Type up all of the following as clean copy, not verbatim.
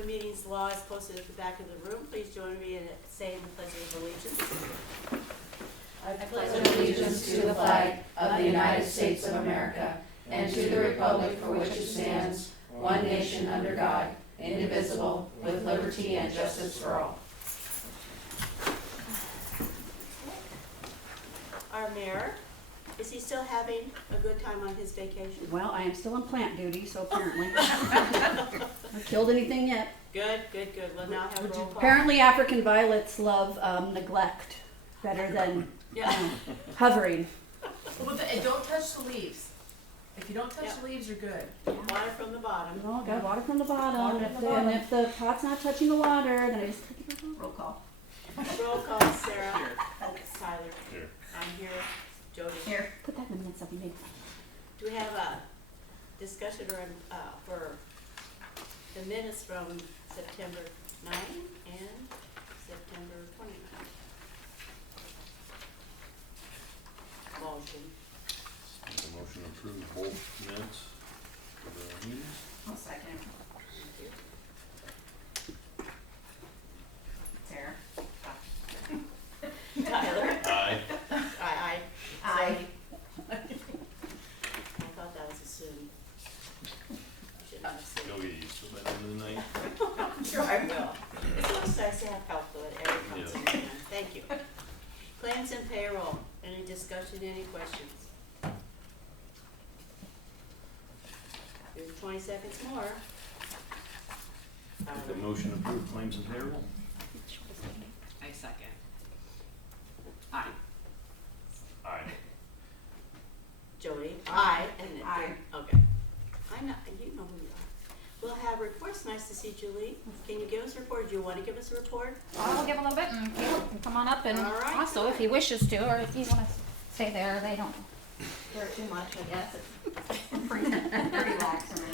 Open Meetings Law is posted at the back of the room. Please join me in saying the Pledge of Allegiance. I pledge allegiance to the flag of the United States of America and to the republic for which it stands, one nation under God, indivisible, with liberty and justice for all. Our mayor, is he still having a good time on his vacation? Well, I am still on plant duty, so apparently. Haven't killed anything yet. Good. We'll now have roll call. Apparently African violets love neglect better than hovering. Well, and don't touch the leaves. If you don't touch the leaves, you're good. Water from the bottom. Oh, got water from the bottom. Water from the bottom. And if the pot's not touching the water, then I just roll call. Roll call, Sarah. Here. Tyler. Here. I'm here. Jody. Here. Put that in the minutes of me. Do we have a discussion or for the minutes from September 9 and September 29? Motion. Make a motion to approve both minutes for the meetings. I'll second. Thank you. Sarah. Tyler? Aye. Aye. Aye. I thought that was assumed. Shouldn't have assumed. Go get used to it by the end of the night. I'm sure I will. It's always nice to have help though at every council meeting. Thank you. Claims and payroll. Any discussion, any questions? There's 20 seconds more. Make a motion to approve claims and payroll. I second. Aye. Aye. Jody? Aye. And then Aye. Okay. I know, you know who you are. We'll have reports. Nice to see Julie. Can you give us a report? Do you want to give us a report? I'll give a little bit and Caleb can come on up and All right. also if he wishes to, or if you want to stay there, they don't care too much, I guess. It's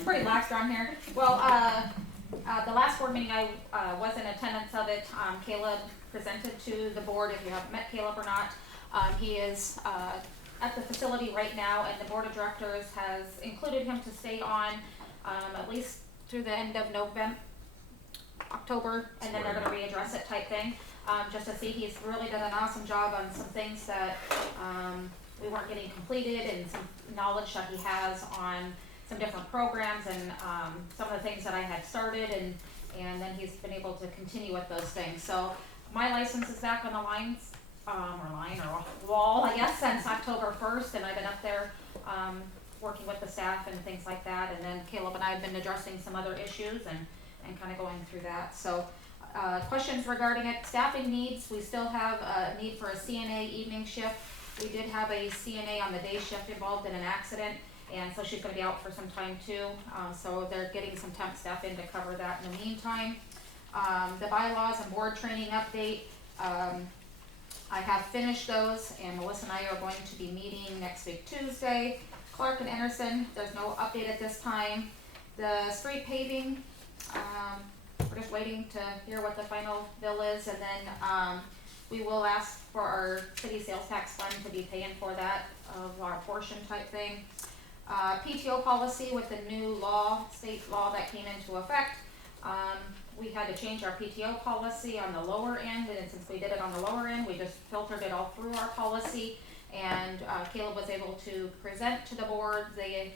pretty lax around here. Well, the last board meeting I was in attendance of it. Caleb presented to the board, if you haven't met Caleb or not. He is at the facility right now, and the board of directors has included him to stay on at least through the end of October, and then they're going to readdress it type thing, just to see. He's really done an awesome job on some things that we weren't getting completed, and some knowledge that he has on some different programs and some of the things that I had started, and then he's been able to continue with those things. So my license is back on the wall, I guess, since October 1st, and I've been up there working with the staff and things like that, and then Caleb and I have been addressing some other issues and kind of going through that. So questions regarding it, staffing needs, we still have a need for a CNA evening shift. We did have a CNA on the day shift involved in an accident, and so she's going to be out for some time too. So they're getting some temp staff in to cover that in the meantime. The bylaws and board training update, I have finished those, and Melissa and I are going to be meeting next week Tuesday. Clark and Anderson, there's no update at this time. The street paving, we're just waiting to hear what the final bill is, and then we will ask for our city sales tax fund to be paying for that of our portion type thing. PTO policy with the new law, state law that came into effect. We had to change our PTO policy on the lower end, and since we did it on the lower end, we just filtered it all through our policy, and Caleb was able to present to the board the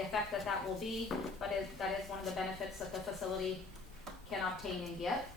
effect that will be, but that is one of the benefits that the facility can obtain and get.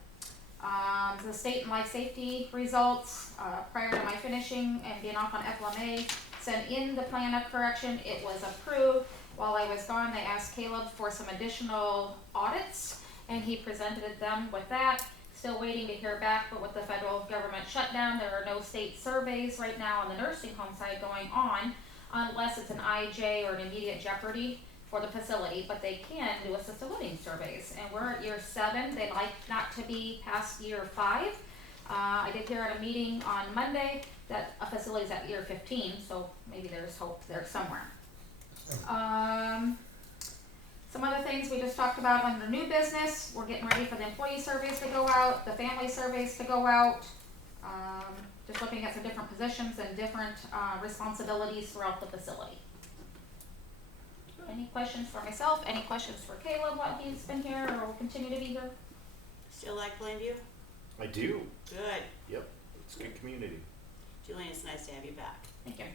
The state and life safety results, prior to my finishing and being off on FLMA, sent in the plan of correction. It was approved. While I was gone, they asked Caleb for some additional audits, and he presented them with that. Still waiting to hear back, but with the federal government shutdown, there are no state surveys right now on the nursing home side going on, unless it's an IJ or an immediate jeopardy for the facility, but they can do assisted living surveys. And we're at year 7. They'd like not to be past year 5. I did hear at a meeting on Monday that a facility's at year 15, so maybe there's hope there somewhere. Some other things we just talked about under new business. We're getting ready for the employee surveys to go out, the family surveys to go out. Just looking at some different positions and different responsibilities throughout the facility. Any questions for myself? Any questions for Caleb while he's been here or will continue to be here? Still like Plainview? I do. Good. Yep. It's a good community. Julian, it's nice to have you back. Thank you.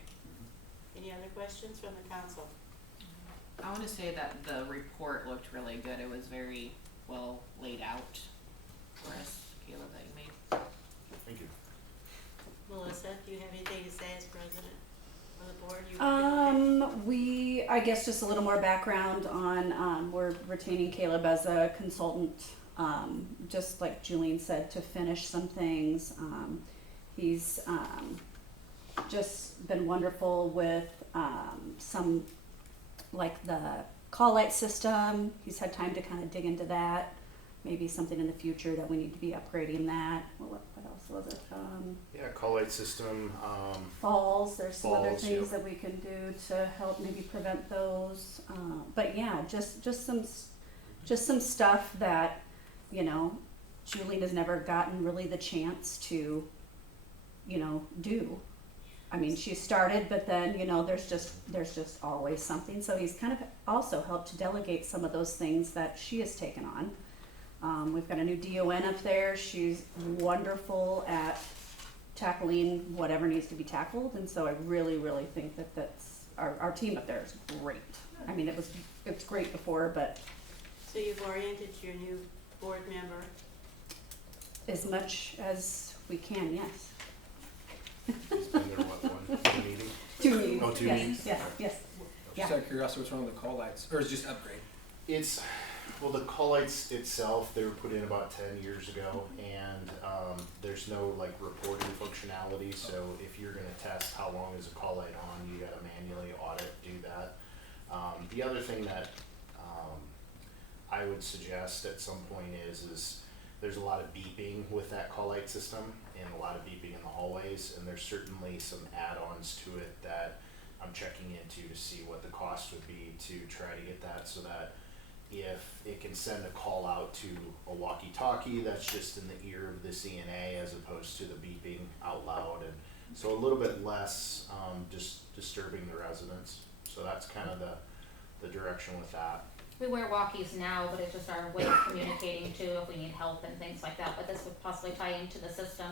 Any other questions from the council? I want to say that the report looked really good. It was very well laid out for us, Caleb, that you made. Thank you. Melissa, do you have anything to say as president of the board? You I guess just a little more background on, we're retaining Caleb as a consultant, just like Julian said, to finish some things. He's, just been wonderful with, some, like the call light system. He's had time to kind of dig into that. Maybe something in the future that we need to be upgrading that. What else was it? Yeah, call light system. Falls, there's some other Falls, things yep. that we can do to help maybe prevent those. But yeah, just some stuff that, you know, Julian has never gotten really the chance to, you know, do. I mean, she started, but then, you know, there's just always something. So he's kind of also helped to delegate some of those things that she has taken on. We've got a new DON up there. She's wonderful at tackling whatever needs to be tackled, and so I really, really think that that's our team up there is great. I mean, it's great before, but So you've oriented your new board member. as much as we can, yes. He's been there, one meeting? 2 meetings. Oh, 2 yes, meetings? Yes, yes. Just Yeah. out of curiosity, what's wrong with the call lights? Or is it just upgrade? It's, well, the call lights itself, they were put in about 10 years ago, and there's no like reporting functionality, so if you're gonna test how long is a call light on, you gotta manually audit, do that. The other thing that I would suggest at some point is there's a lot of beeping with that call light system, and a lot of beeping in the hallways, and there's certainly some add-ons to it that I'm checking into to see what the cost would be to try to get that, so that if it can send a call out to a walkie-talkie that's just in the ear of the CNA as opposed to the beeping out loud, and so a little bit less just disturbing the residents. So that's kind of the direction with that. We wear walkies now, but it's just our way of communicating too, if we need help and things like that, but this would possibly tie into the system.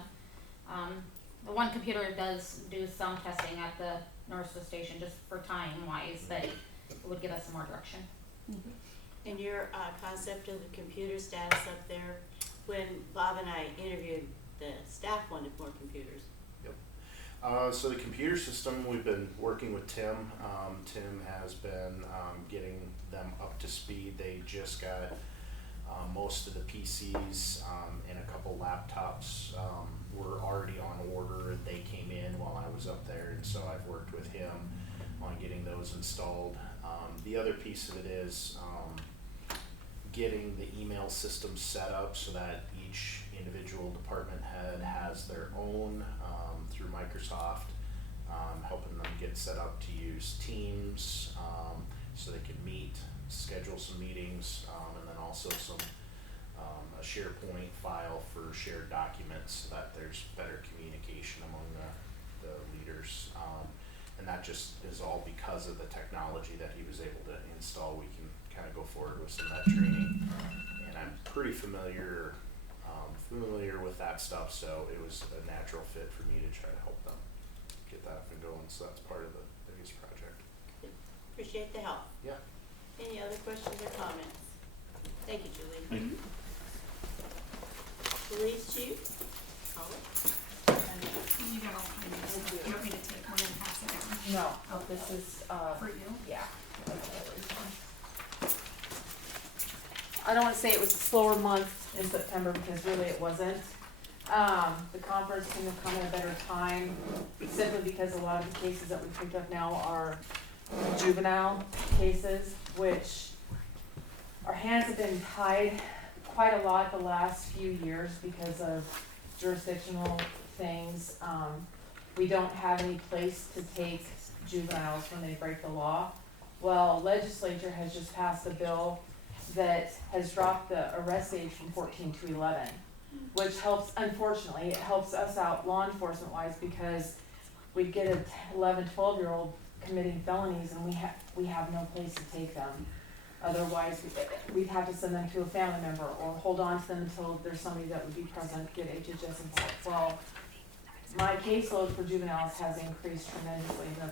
The one computer does do some testing at the nurse's station just for time wise, but it would give us some more direction. And your concept of the computer status up there, when Bob and I interviewed, the staff wanted more computers. So the computer system, we've been working with Tim. Tim has been getting them up to speed. They just got most of the PCs and a couple laptops were already on order. They came in while I was up there, and so I've worked with him on getting those installed. The other piece of it is getting the email system set up so that each individual department head has their own through Microsoft, helping them get set up to use Teams so they can meet, schedule some meetings, and then also some a SharePoint file for shared documents so that there's better communication among the leaders. And that just is all because of the technology that he was able to install. We can kind of go forward with some of that training, and I'm pretty familiar with that stuff, so it was a natural fit for me to try to help them get that up and going. So that's part of the biggest project. Appreciate the help. Yeah. Any other questions or comments? Thank you, Julie. Thank you. Police chief, Holly? You don't, you want me to take one and pass it down No, this is, for you? yeah. I don't wanna say it was a slower month in September because really it wasn't. The conference couldn't have come at a better time simply because a lot of the cases that we picked up now are juvenile cases, which our hands have been tied quite a lot the last few years because of jurisdictional things. We don't have any place to take juveniles when they break the law. Well, legislature has just passed a bill that has dropped the arrest age from 14 to 11, which helps, unfortunately, it helps us out law enforcement wise because we get a 11, 12-year-old committing felonies, and we have no place to take them. Otherwise, we'd have to send them to a family member or hold on to them until there's somebody that would be present, get HHS involved. Well, my caseload for juveniles has increased tremendously in the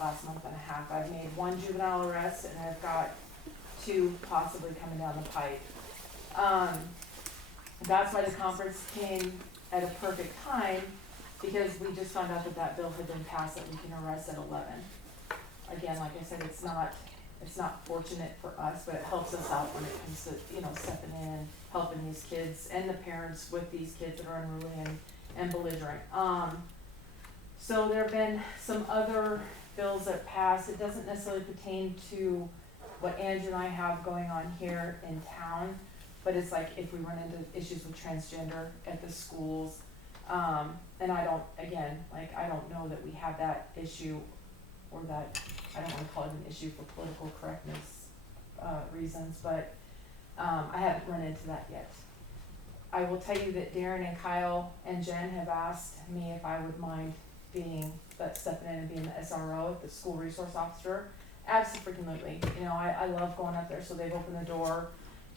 last month and a half. I've made 1 juvenile arrest, and I've got 2 possibly coming down the pipe. That's why the conference came at a perfect time, because we just found out that bill had been passed that we can arrest at 11. Again, like I said, it's not fortunate for us, but it helps us out when it comes to, stepping in, helping these kids and the parents with these kids that are unruly and belligerent. So there have been some other bills that passed. It doesn't necessarily pertain to what Andrew and I have going on here in town, but it's like if we run into issues with transgender at the schools, and I don't know that we have that issue, or that, I don't wanna call it an issue for political correctness, reasons, but, I haven't run into that yet. I will tell you that Darren and Kyle and Jen have asked me if I would mind stepping in and being the SRO, the school resource officer. Absolutely. I love going up there, so they've opened the door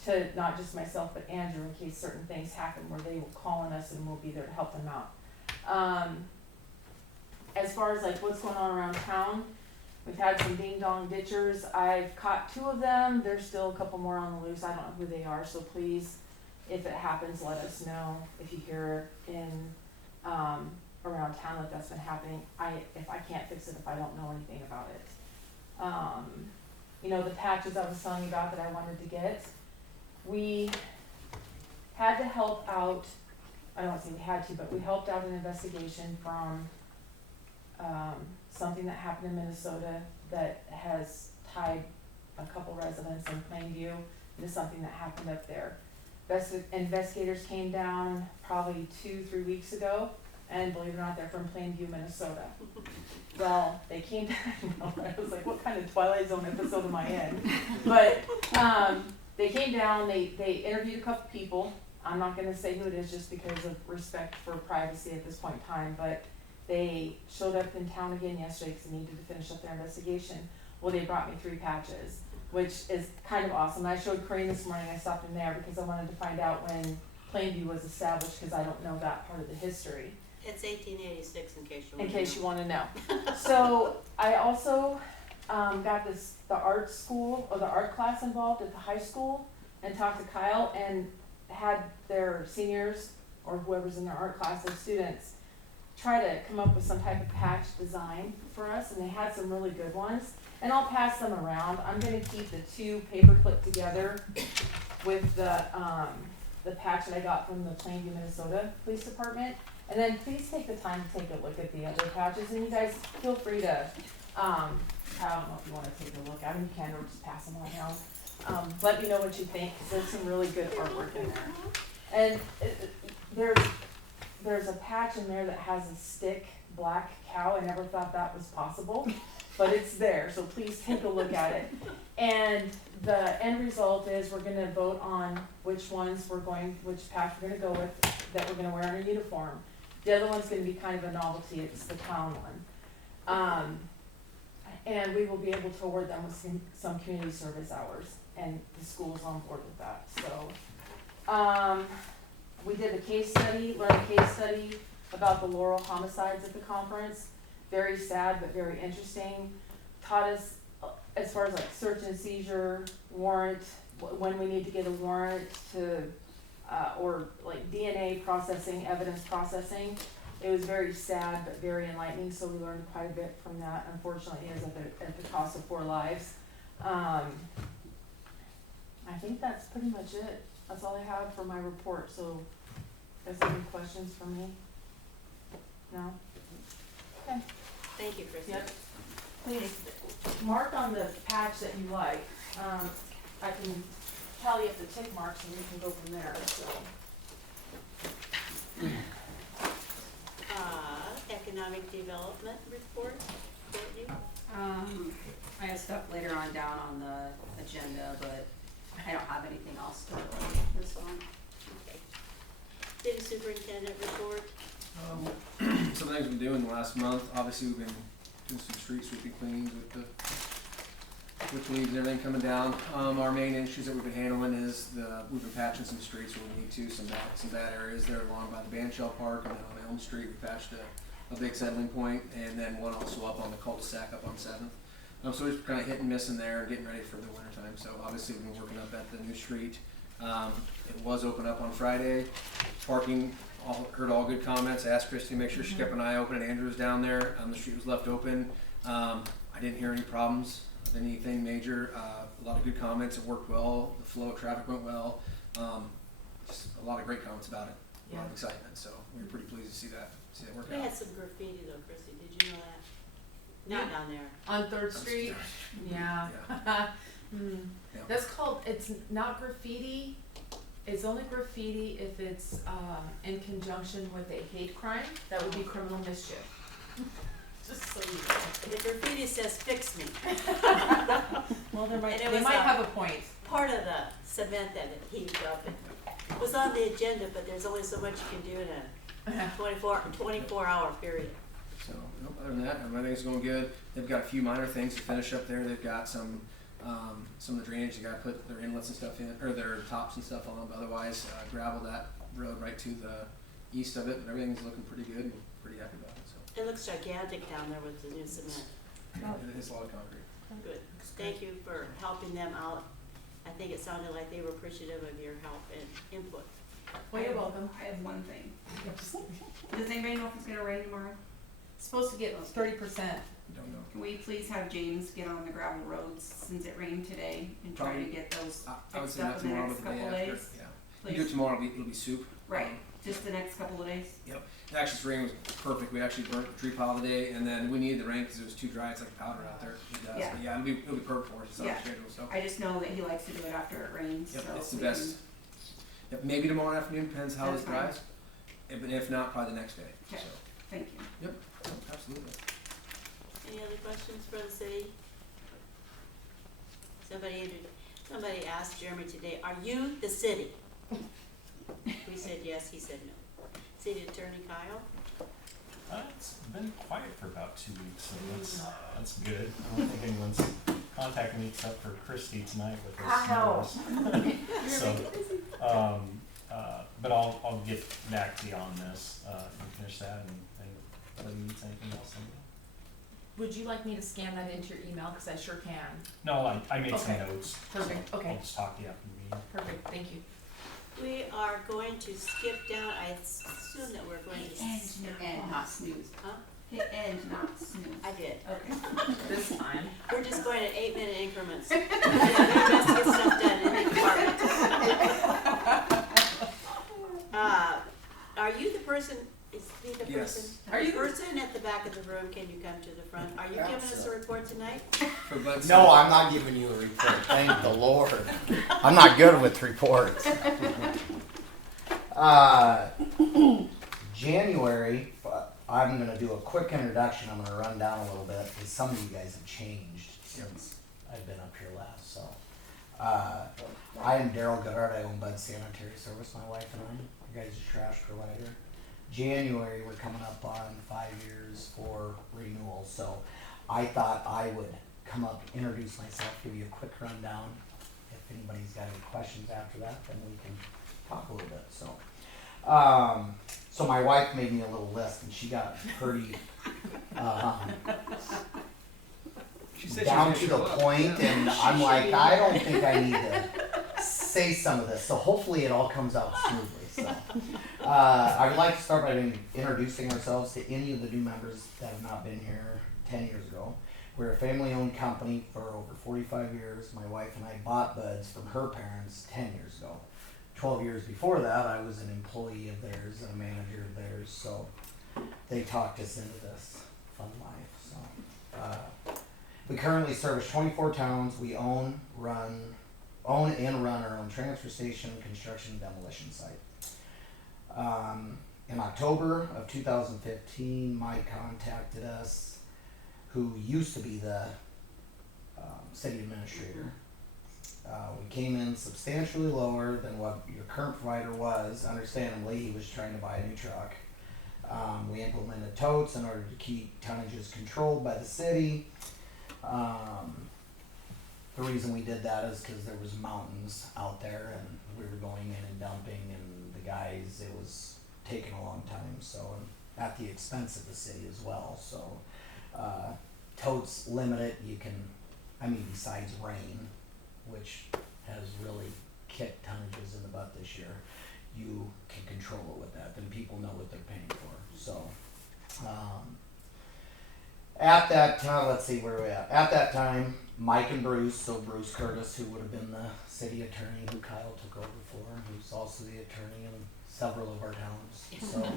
to not just myself, but Andrew, in case certain things happen where they will call on us and we'll be there to help them out. As far as like what's going on around town, we've had some ding dong ditchers. I've caught 2 of them. There's still a couple more on the loose. I don't know who they are, so please, if it happens, let us know if you hear in around town that that's been happening. If I can't fix it, if I don't know anything about it. The patches I was telling you about that I wanted to get, we had to help out, I don't want to say we had to, but we helped out an investigation from something that happened in Minnesota that has tied a couple residents in Plainview into something that happened up there. Investigators came down probably 2-3 weeks ago, and believe it or not, they're from Plainview, Minnesota. Well, they came down, I was like, what kind of Twilight Zone episode am I in? But they came down, they interviewed a couple people. I'm not gonna say who it is just because of respect for privacy at this point in time, but they showed up in town again yesterday because they needed to finish up their investigation. Well, they brought me 3 patches, which is kind of awesome. I showed Corinne this morning, I stopped in there because I wanted to find out when Plainview was established, because I don't know that part of the history. It's 1886 in case you want to know. In case you want to know. So I also got the art school or the art class involved at the high school, and talked to Kyle and had their seniors or whoever's in their art class, their students, try to come up with some type of patch design for us, and they had some really good ones. And I'll pass them around. I'm going to keep the 2 paperclip together with the patch that I got from the Plainview, Minnesota Police Department. And then please take the time to take a look at the other patches, and you guys feel free to, I don't know if you want to take a look at them, you can, or just pass them on down. Let me know what you think, because there's some really good artwork in there. And there's a patch in there that has a stick black cow. I never thought that was possible, but it's there, so please take a look at it. And the end result is we're gonna vote on which patch we're gonna go with, that we're gonna wear in our uniform. The other one's gonna be kind of a novelty, it's the clown one. And we will be able to award them with some community service hours, and the school's on board with that, so. We did learned a case study about the Laurel homicides at the conference. Very sad, but very interesting. Taught us as far as like search and seizure, warrant, when we need to get a warrant to, or like DNA processing, evidence processing. It was very sad, but very enlightening, so we learned quite a bit from that. Unfortunately, it is at the cost of 4 lives. I think that's pretty much it. That's all I have for my report, so guys have any questions for me? No? Okay. Thank you, Kristen. Yep. Please mark on the patch that you like. I can tally up the tick marks and we can go from there, so. Economic development report, Courtney? I have stuff later on down on the agenda, but I don't have anything else to this one. Okay. City superintendent report? Some things we've been doing the last month, obviously we've been doing some street sweeping cleanings with leaves and everything coming down. Our main issues that we've been handling is we've been patching some streets where we need to, some bad areas there along by the Bandshell Park, and then on Elm Street we patched a big settling point, and then one also up on the cul-de-sac up on 7th. So we're kind of hit and miss in there, getting ready for the winter time. So obviously we've been working up at the new street. It was open up on Friday. Parking, heard all good comments. I asked Christy to make sure she kept an eye open, and Andrew was down there. The street was left open. I didn't hear any problems with anything major. A lot of good comments. It worked well. The flow of traffic went well. Just a lot of great comments about it. A lot of excitement. So we were pretty pleased to see that work We out. had some graffiti though, Chrissy, did you know that? Not down there. On 3rd Street? Yeah. Yeah. That's called, it's not graffiti. It's only graffiti if it's in conjunction with a hate crime. That would be criminal mischief. Just so you know. The graffiti says "fix me." Well, And it they was, might have a point. Part of the cement that it heaved up, it was on the agenda, but there's only so much you can do in a 24-hour period. So, other than that, everything's going good. They've got a few minor things to finish up there. They've got some of the drainage. They got to put their inlets and stuff in, or their tops and stuff on. But otherwise, gravel that road right to the east of it. But everything's looking pretty good. And pretty happy about it. So It looks gigantic down there with the new cement. it is a lot of concrete. Good. Thank you for helping them out. I think it sounded like they were appreciative of your help and input. Well, you're welcome. I have one thing. Does anybody know if it's gonna rain tomorrow? It's supposed to get 30%. Don't know. Can we please have James get on the gravel roads since it rained today and try to get those I would fixed say not up in the tomorrow, next but the day couple after. days? Yeah. You do it tomorrow, it'll be soup. Right, just the next couple of days? Yep. Actually, this rain was perfect. We actually burnt the tree pile today, and then we needed the rain because it was too dry. It's like powder out there. It does. Yeah. But yeah, it'll be perfect for us. It's on Yeah. the schedule. So. I just know that he likes to do it after it rains, so. Yep, it's the we best. can- Yep, maybe tomorrow afternoon, depends how That's it fine. dries. But if not, probably the next day. Okay. So, Thank you. yep, absolutely. Any other questions for the city? Somebody asked Jeremy today, "Are you the city?" We said yes, he said no. City Attorney Kyle? It's been quiet for about 2 weeks, so that's good. I don't think anyone's contacted me except for Christy tonight with this. So, but I'll get back to you on this and finish that and whether you need anything else. Would you like me to scan that into your email? Because I sure can. No, I made some Okay. notes. Perfect. So Okay. I'll just talk to you after the meeting. Perfect. Thank you. We are going to skip down, I assume that we're going to. Hit end, not snooze. Huh? Hit end, not snooze. I did. Okay. This time. We're just going at 8-minute increments. We do our best to get stuff done in the department. Are you the person, is he the Yes. person? Are you the person at the back of the room? Can you come to the front? Are you giving us a report tonight? For Bud's No, I'm not giving you a report. Thank the Lord. I'm not good with reports. January, I'm going to do a quick introduction. I'm going to run down a little bit because some of you guys have changed since I've been up here last. So, I am Daryl Goddard. I own Bud Sanitary Service. My wife and I, your guys' trash provider. January, we're coming up on 5 years for renewal. So, I thought I would come up, introduce myself, give you a quick rundown. If anybody's got any questions after that, then we can talk a little bit. So my wife made me a little list, and she got pretty She said down she to was the gonna show up. point, and I'm like, I don't think I need to say some of this. So hopefully it all comes out smoothly. So I would like to start by introducing ourselves to any of the new members that have not been here 10 years ago. We're a family-owned company for over 45 years. My wife and I bought Buds from her parents 10 years ago. 12 years before that, I was an employee of theirs and a manager of theirs, so they talked us into this fun life. So we currently service 24 towns. We own and run our own transfer station, construction, and demolition site. In October of 2015, Mike contacted us, who used to be the city administrator. We came in substantially lower than what your current provider was. Understandably, he was trying to buy a new truck. We implemented totes in order to keep tonnages controlled by the city. The reason we did that is because there was mountains out there and we were going in and dumping, and the guys, it was taking a long time, so, and at the expense of the city as well, so. Totes limit it, you can, I mean, besides rain, which has really kicked tonnages in the butt this year, you can control it with that, then people know what they're paying for, so. At that time, let's see where we're at that time, Mike and Bruce, so Bruce Curtis, who would have been the city attorney who Kyle took over for, who's also the attorney in several of our towns, so.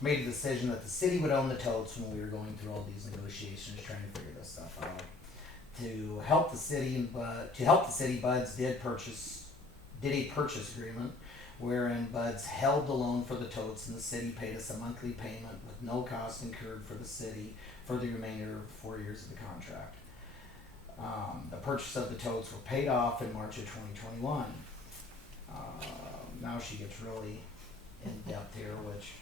Made a decision that the city would own the totes when we were going through all these negotiations, trying to figure this stuff out. To help the city, Buds did a purchase agreement wherein Buds held the loan for the totes and the city paid us a monthly payment with no cost incurred for the city for the remainder of 4 years of the contract. The purchase of the totes were paid off in March of 2021. Now she gets really in depth here, which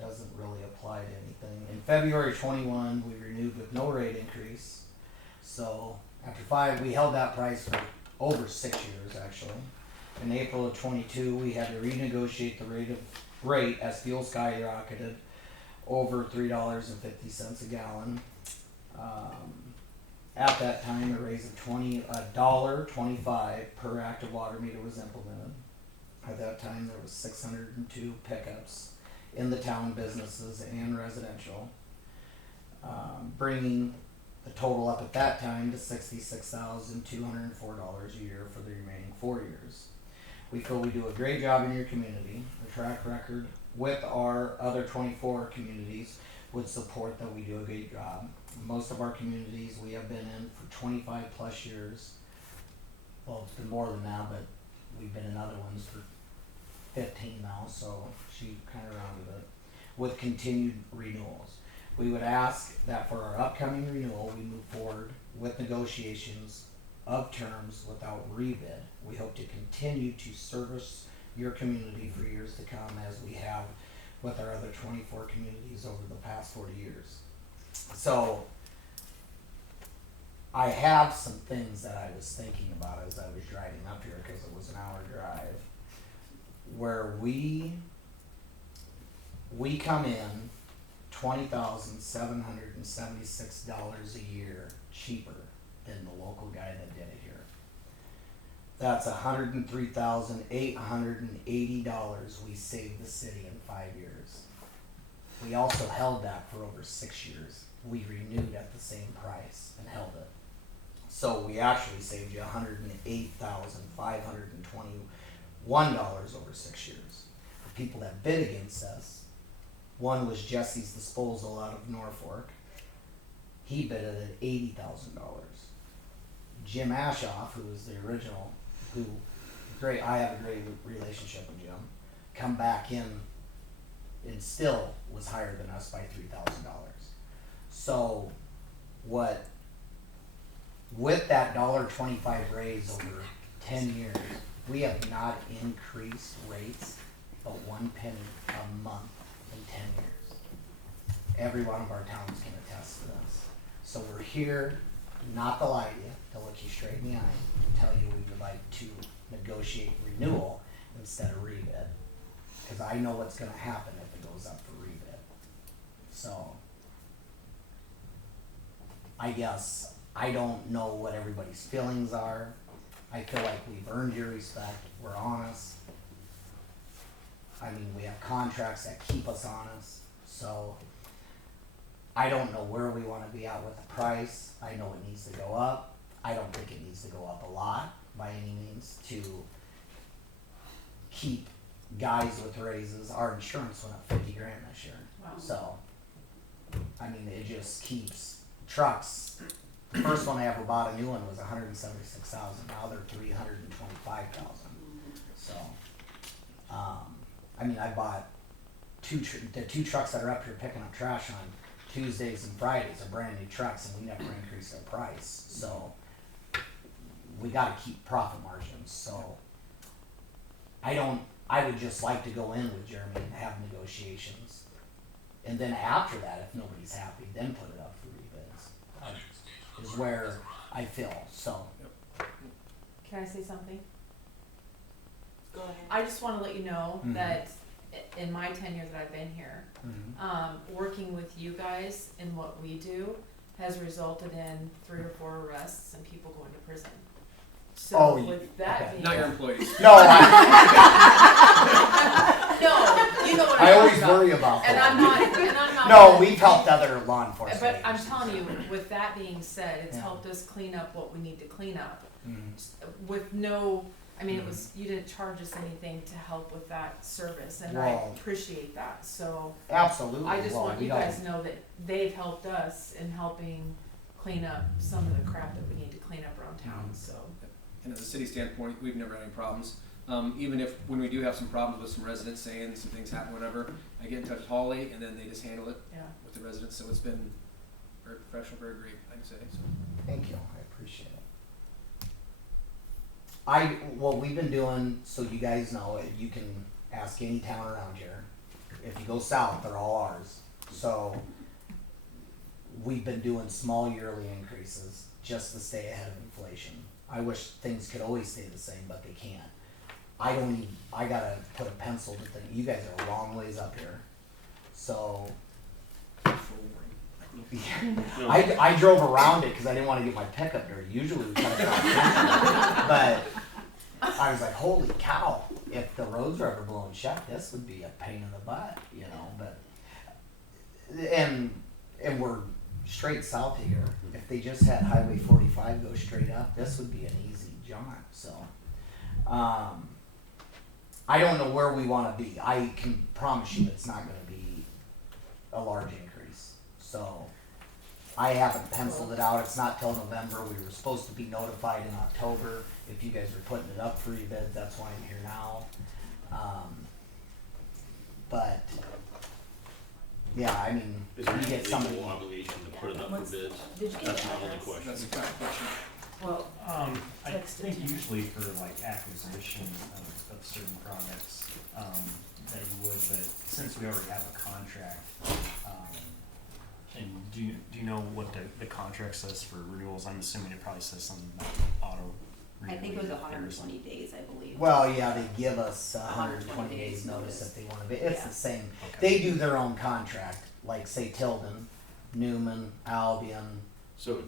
doesn't really apply to anything. In February 21, we renewed with no rate increase. So after we held that price for over 6 years actually. In April of 22, we had to renegotiate the rate as fuel skyrocketed over $3.50 a gallon. At that time, a raise of $1.25 per active water meter was implemented. At that time, there was 602 pickups in the town, businesses and residential, bringing the total up at that time to $66,204 a year for the remaining 4 years. We feel we do a great job in your community. The track record with our other 24 communities would support that we do a great job. Most of our communities we have been in for 25 plus years. Well, it's been more than that, but we've been in other ones for 15 now, so she kind of rounded it, with continued renewals. We would ask that for our upcoming renewal, we move forward with negotiations of terms without rebid. We hope to continue to service your community for years to come, as we have with our other 24 communities over the past 40 years. So I have some things that I was thinking about as I was driving up here, because it was an hour drive, where we come in $20,776 a year cheaper than the local guy that did it here. That's $103,880 we saved the city in 5 years. We also held that for over 6 years. We renewed at the same price and held it. So we actually saved you $108,521 over 6 years. The people that bid against us, one was Jesse's Disposal out of Norfolk. He bid it at $80,000. Jim Ashoff, who was the original, I have a great relationship with Jim, come back in and still was higher than us by $3,000. So with that $1.25 raise over 10 years, we have not increased rates but 1 penny a month in 10 years. Every one of our towns can attest to this. So we're here not to lie to you, to look you straight in the eye, and tell you we would like to negotiate renewal instead of rebid. Because I know what's going to happen if it goes up for rebid. So I guess I don't know what everybody's feelings are. I feel like we've earned your respect. We're honest. I mean, we have contracts that keep us honest. So I don't know where we want to be at with the price. I know it needs to go up. I don't think it needs to go up a lot by any means to keep guys with raises. Our insurance went up 50 grand this year. Wow. So, I mean, it just keeps trucks. The first one I ever bought, a new one, was $176,000. Now they're $325,000. So, I mean, I bought the two trucks that are up here picking up trash on Tuesdays and Fridays are brand new trucks, and we never increased their price. So we got to keep profit margins. So I don't I would just like to go in with Jeremy and have negotiations. And then after that, if nobody's happy, then put it up for rebids. Is where I feel, so. Can I say something? Go ahead. I just wanna let you know Mhm. that in my tenure that I've been here, working with you guys in what we do has resulted in 3 or 4 arrests and people going to prison. So Oh, with that okay. being Not your employees. No, I, no, you know what I I'm always talking about. worry about And that. I'm not. No, we've helped other law enforcement. But I'm agencies. telling you, with that being said, it's Yeah. helped us clean up what we need to clean up. Mhm. With no, I mean, it Mm-hmm. was, you didn't charge us anything to help with that service, and I Well- appreciate that, so. Absolutely. I just Well, want we you don't- guys to know that they've helped us in helping clean up some of the crap that we need to clean up around town, so. And as a city standpoint, we've never had any problems. Even if, when we do have some problems with some residents saying some things happen, whatever, I get in touch with Holly and then they just handle it Yeah. with the residents, so it's been very professional, very great, I'd say, so. Thank you, I appreciate it. What we've been doing, so you guys know, you can ask any town around here. If you go south, they're all ours. So we've been doing small yearly increases just to stay ahead of inflation. I wish things could always stay the same, but they can't. I gotta put a pencil to think, you guys are a long ways up here. So I drove around it because I didn't want to get my pickup dirty. Usually we kind of but I was like, holy cow! If the roads were ever blowing shut, this would be a pain in the butt, you know. But and we're straight south here. If they just had Highway 45 go straight up, this would be an easy jaunt. So I don't know where we want to be. I can promise you it's not going to be a large increase. So I haven't penciled it out. It's not till November. We were supposed to be notified in October if you guys were putting it up for rebids. That's why I'm here now. But yeah, I mean, Is there you any get somebody. legal obligation to put it up for bids? Did you get That's the my only address? question. That's the kind of question. Well, I Text it think to me. usually for like acquisition of certain products, that you would, but since we already have a contract, and do you know what the contract says for renewals? I'm assuming it probably says something about auto I think it was renewing. 120 days, I believe. Well, yeah, they give us 120 days notice if they want to be. It's the same. They do their own contract, like say Tilden, Newman, Albion, So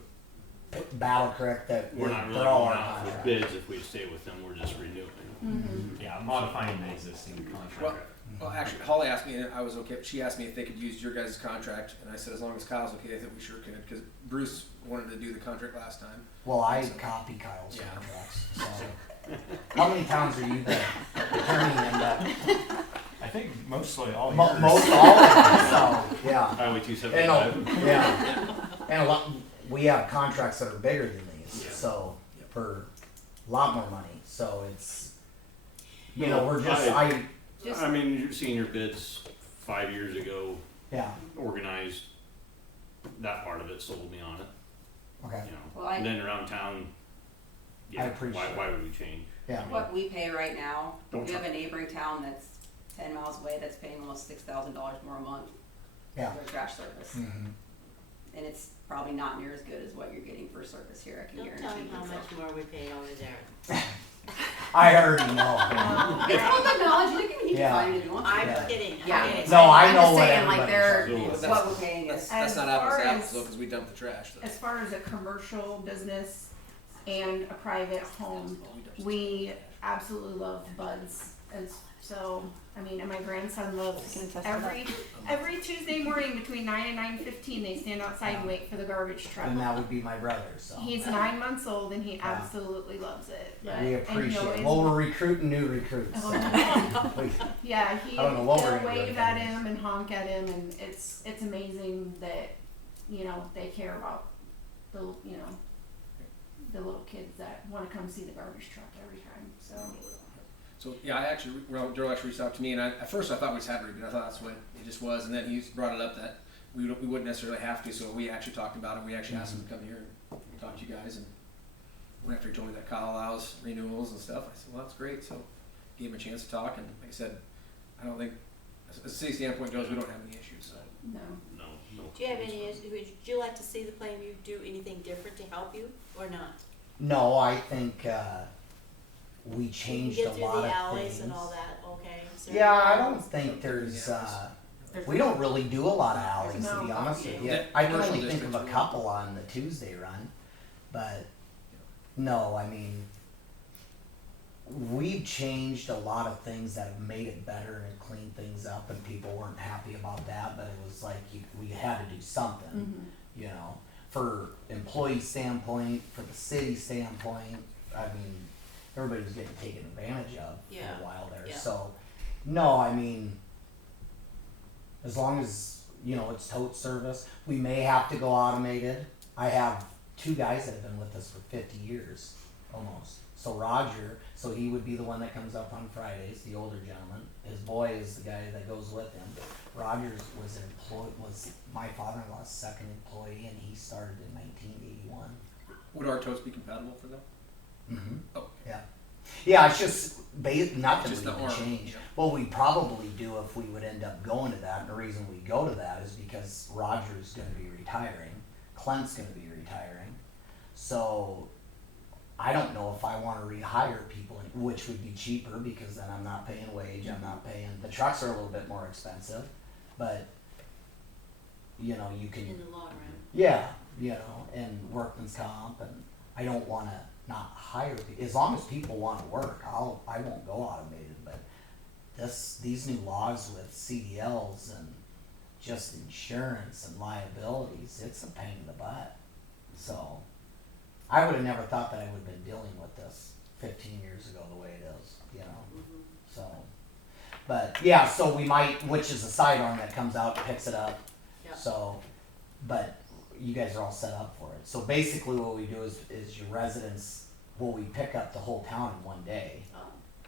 Battle Creek. That we're not really they're all going our out for contract. bids if we stay with them, we're just renewing. Yeah, modifying the existing contract. Well, actually, Holly asked me, and I was okay. She asked me if they could use your guys' contract, and I said as long as Kyle's okay, I think we sure could, because Bruce wanted to do the contract last time. Well, I copy Kyle's contracts. So, how many towns are you the attorney in? I think mostly all Most yours. all of them. So yeah. Highway And 275. yeah, and a lot. We have contracts that are bigger than these, so for a lot more money. So it's, you know, we're just I mean, you've seen your bids 5 years ago, yeah. organized, that part of it sold me on it, Okay. you know. Well, I- And then around town, I yeah, appreciate why would we change? Yeah. What we pay right now, Don't we have try- a neighboring town that's 10 miles away that's paying almost $6,000 more a month Yeah. for trash service. Mm-hmm. And it's probably not near as good as what you're getting for service here, I can Don't guarantee tell you. him how so. much more we pay over there. I already know. It's public knowledge, you can Yeah. find it if you want to. I'm Yeah. kidding. Yeah. I'm kidding. No, I I'm know just what saying, like, everybody they're, charges. Well, what we're paying That's, is. that's As not apples far to apples as- though, because we dump the trash though. As far as a commercial business and a private home, we absolutely love buds. And so, I mean, and my grandson loves every Tuesday morning between 9 and 9:15, they stand outside and wait for the garbage truck. And that would be my brother. So He's 9 months old and he absolutely loves it. But- we and he appreciate it. always- Well, we're recruiting new recruits. So. Yeah, I don't know what we're he'll gonna do wave with at this. him and honk at him, and it's amazing that, you know, they care about the, you know, the little kids that want to come see the garbage truck every time. So So yeah, I actually, Daryl actually reached out to me, and at first I thought we just had rebid. I thought that's what it just was, and then he brought it up that we wouldn't necessarily have to. So we actually talked about it. We actually asked him to come here and talk to you guys. And after he told me that Kyle allows renewals and stuff, I said, well, that's great. So gave him a chance to talk, and like I said, I don't think, as a city standpoint goes, we don't have any issues, so. No. No, no. Do you have any, would you like to see the Plainview do anything different to help you, or not? No, I think, we You changed can a get through lot the of alleys things. and all that, okay? So Yeah, I don't think there's, There's we don't really do a lot of alleys, to be No. honest with you. Yeah. I can Commercial only think of a districts, couple on the Tuesday run, but no, I mean, we've changed a lot of things that have made it better and cleaned things up, and people weren't happy about that, but it was like we had to do something, you know, for employee standpoint, for the city standpoint. I mean, everybody was getting taken advantage of Yeah. for a while there. Yeah. So, no, I mean, as long as, you know, it's tote service, we may have to go automated. I have 2 guys that have been with us for 50 years, almost. So Roger, so he would be the one that comes up on Fridays, the older gentleman. His boy is the guy that goes with him. Rogers was my father-in-law's second employee, and he started in 1981. Would our totes be compatible for them? Mm-hmm. Oh, Yeah. Yeah, it's just nothing Just we the would arm, change. yeah. What we probably do if we would end up going to that, and the reason we go to that is because Roger's gonna be retiring, Clint's gonna be retiring. So I don't know if I wanna rehire people, which would be cheaper because then I'm not paying wage, I'm not paying, the trucks are a little bit more expensive, but you know, you can. in the long run. Yeah, you know, and workman's comp, and I don't wanna not hire people, as long as people wanna work, I won't go automated, but these new laws with CDLs and just insurance and liabilities, it's a pain in the butt. So, I would've never thought that I would've been dealing with this 15 years ago the way it is, you know, Mhm. so. But, yeah, so we might, which is a sidearm that comes out and picks it up. Yep. So, but you guys are all set up for it. So basically what we do is your residents, well, we pick up the whole town in one day, Oh,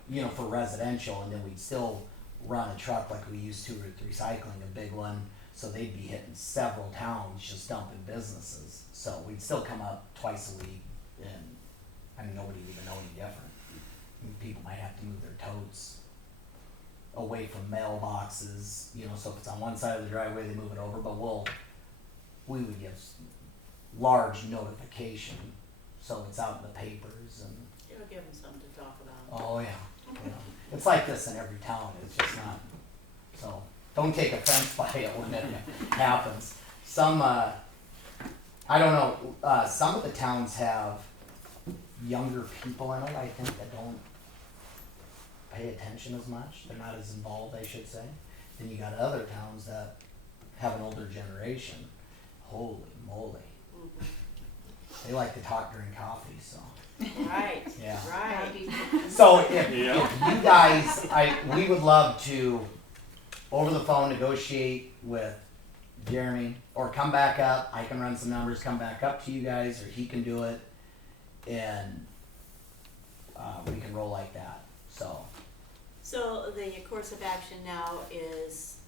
you know, for residential, and then we'd still run a truck like we used to with recycling, a big one. So they'd be hitting several towns just dumping businesses. So we'd still come up twice a week, and I mean, nobody would even know any different. I mean, people might have to move their totes away from mailboxes, you know, so if it's on one side of the driveway, they move it over, but we would give large notification, so it's out in the papers and, it'll give them something to talk about. oh yeah, you know, it's like this in every town, it's just not, so, don't take offense by it when it happens. Some, I don't know, some of the towns have younger people in it, I think, that don't pay attention as much, they're not as involved, I should say. Then you got other towns that have an older generation, holy moly, Mhm. they like to talk during coffee, so, Right, yeah. right. So if Yeah. you guys, we would love to, over the phone, negotiate with Jeremy, or come back up, I can run some numbers, come back up to you guys, or he can do it, and, we can roll like that, so. So the course of action now is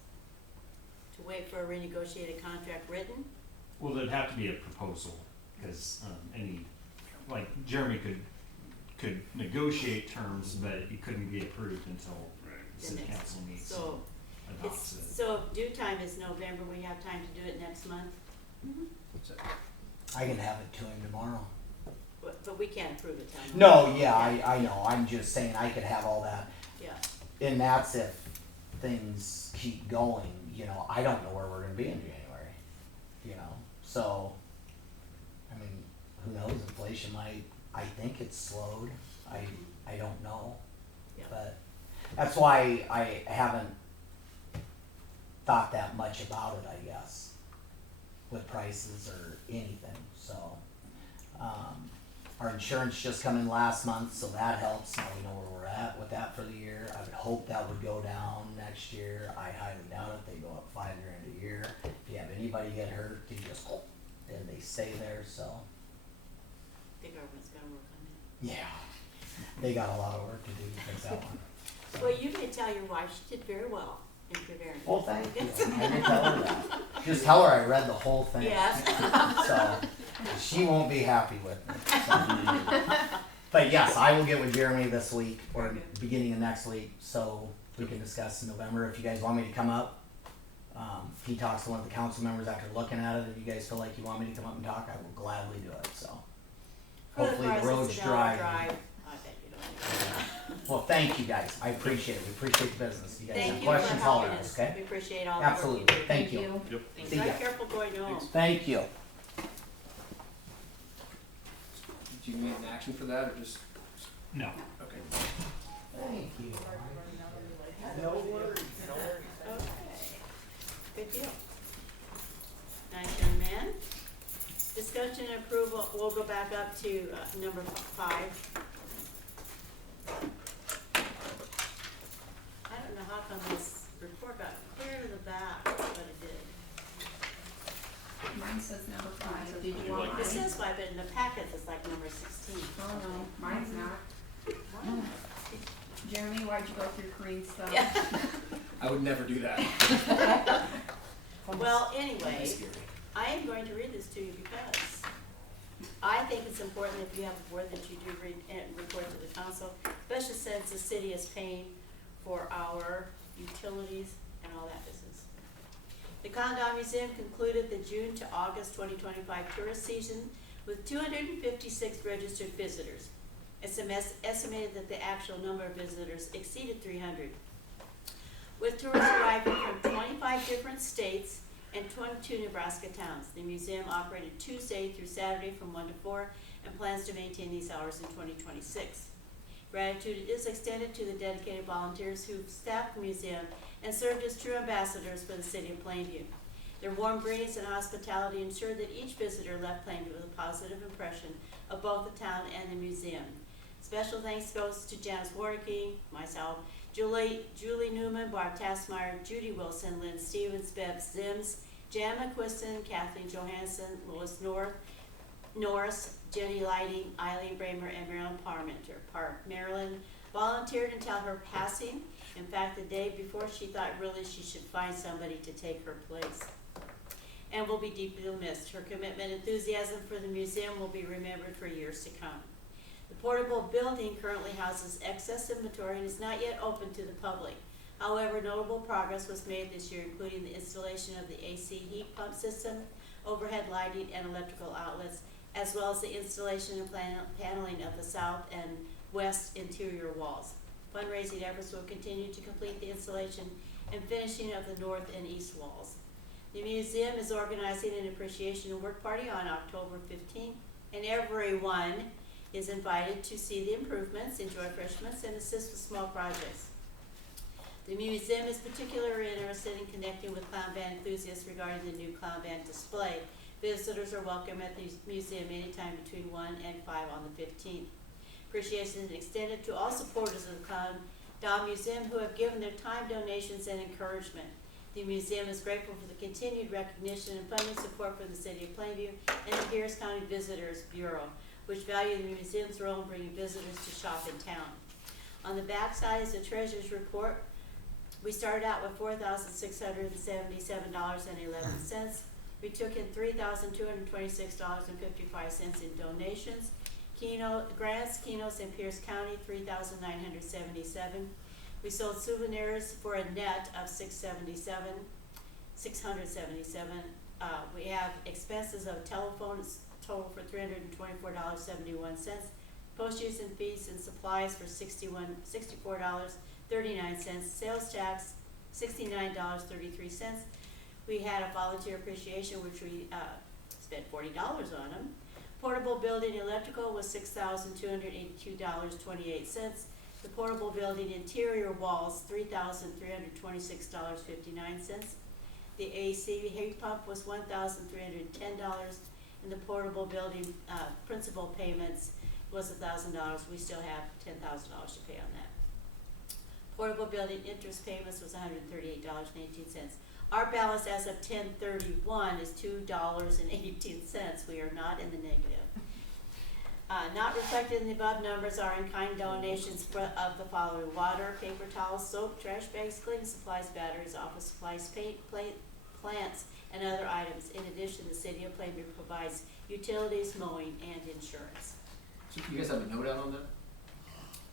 to wait for a renegotiated contract written? Well, there'd have to be a proposal, because, like Jeremy could negotiate terms, but it couldn't be approved until the city council meets and So adopts it. So due time is November, we have time to do it next month, I can have it to him tomorrow. but we can't approve it till. No, yeah, I know, I'm just saying I could have all that, Yeah, and that's if things keep going, you know, I don't know where we're gonna be in January, you know, so, I mean, who knows, inflation might, I think it's slowed, I don't know. Yeah. But that's why I haven't thought that much about it, I guess, with prices or anything, so. Our insurance just come in last month, so that helps, now we know where we're at with that for the year. I would hope that would go down next year, I highly doubt it, they go up $5,000 a year. If you have anybody get hurt, they just, and they stay there, so, the government's gotta work on it. yeah. They got a lot of work to do to fix that one. Well, you may tell your wife, she did very well in preparing. Well, thank you, I can tell her that. Just tell her I read the whole thing. Yes. So, she won't be happy with me, so. But yes, I will get with Jeremy this week or beginning of next week, so we can discuss in November. If you guys want me to come up, if he talks to one of the council members after looking at it, if you guys feel like you want me to come up and talk, I will gladly do it, so. Hopefully the road's dry. I bet you don't. Well, thank you guys, I appreciate it, we appreciate the business. You guys Thank have you for questions, holler helping at us, us. okay? We appreciate all the work you Absolutely, do. thank you. Yep. See ya. Drive careful going home. Thank you. Do you need an action for that, or just? No. Okay. Thank you. No worries. Okay, good deal. Nice young man. Discussion and approval, we'll go back up to number 5. I don't know how come this report got clear to the back, but it did. Mine says number 5. Did you You want like mine? It says 5, but in the packet it's like number 16. Oh no, mine's not. Wow. Jeremy, why'd you go through Corinne's stuff? Yeah. I would never do that. Well, anyway, I am going to read this to you because I think it's important if you have a board that you do read and report to the council, especially since the city is paying for our utilities and all that business. The Condon Museum concluded the June to August 2025 tourist season with 256 registered visitors. It's estimated that the actual number of visitors exceeded 300. With tourists arriving from 25 different states and 22 Nebraska towns. The museum operated Tuesday through Saturday from 1 to 4 and plans to maintain these hours in 2026. Gratitude is extended to the dedicated volunteers who staffed the museum and served as true ambassadors for the city of Plainview. Their warm greetings and hospitality ensured that each visitor left Plainview with a positive impression of both the town and the museum. Special thanks goes to Janice Warnke, myself, Julie Newman, Barb Tassmeyer, Judy Wilson, Lynn Stevens, Bev Zims, Jan McQuiston, Kathleen Johansson, Lois Norris, Jenny Lighting, Eileen Bramer, and Marilyn Parmenter. Marilyn volunteered until her passing. In fact, the day before, she thought really she should find somebody to take her place and will be deeply missed. Her commitment and enthusiasm for the museum will be remembered for years to come. The portable building currently houses excess inventory and is not yet open to the public. However, notable progress was made this year, including the installation of the AC heat pump system, overhead lighting, and electrical outlets, as well as the installation and paneling of the south and west interior walls. Fundraising efforts will continue to complete the installation and finishing of the north and east walls. The museum is organizing an appreciation and work party on October 15th, and everyone is invited to see the improvements, enjoy refreshments, and assist with small projects. The museum is particularly interested in connecting with clown band enthusiasts regarding the new clown band display. Visitors are welcome at the museum anytime between 1 and 5 on the 15th. Appreciation is extended to all supporters of the Clown Dom Museum who have given their time, donations, and encouragement. The museum is grateful for the continued recognition and funding support from the City of Plainview and the Harris County Visitors Bureau, which value the museum's role in bringing visitors to shop in town. On the back side is the treasurer's report. We started out with $4,677.11. We took in $3,226.55 in donations. Grants, Keno's in Pierce County, $3,977. We sold souvenirs for a net of $677. We have expenses of telephones total for $324.71. Postage and fees and supplies for $64.39. Sales tax, $69.33. We had a volunteer appreciation, which we spent $40 on them. Portable building electrical was $6,282.28. The portable building interior walls, $3,326.59. The AC heat pump was $1,310, and the portable building principal payments was $1,000. We still have $10,000 to pay on that. Portable building interest payments was $138.18. Our balance as of 10/31 is $2.18. We are not in the negative. Not reflected in the above numbers are in-kind donations of the following: water, paper towels, soap, trash bags, cleaning supplies, batteries, office supplies, paint, plants, and other items. In addition, the City of Plainview provides utilities, mowing, and insurance. So you guys have a note out on that?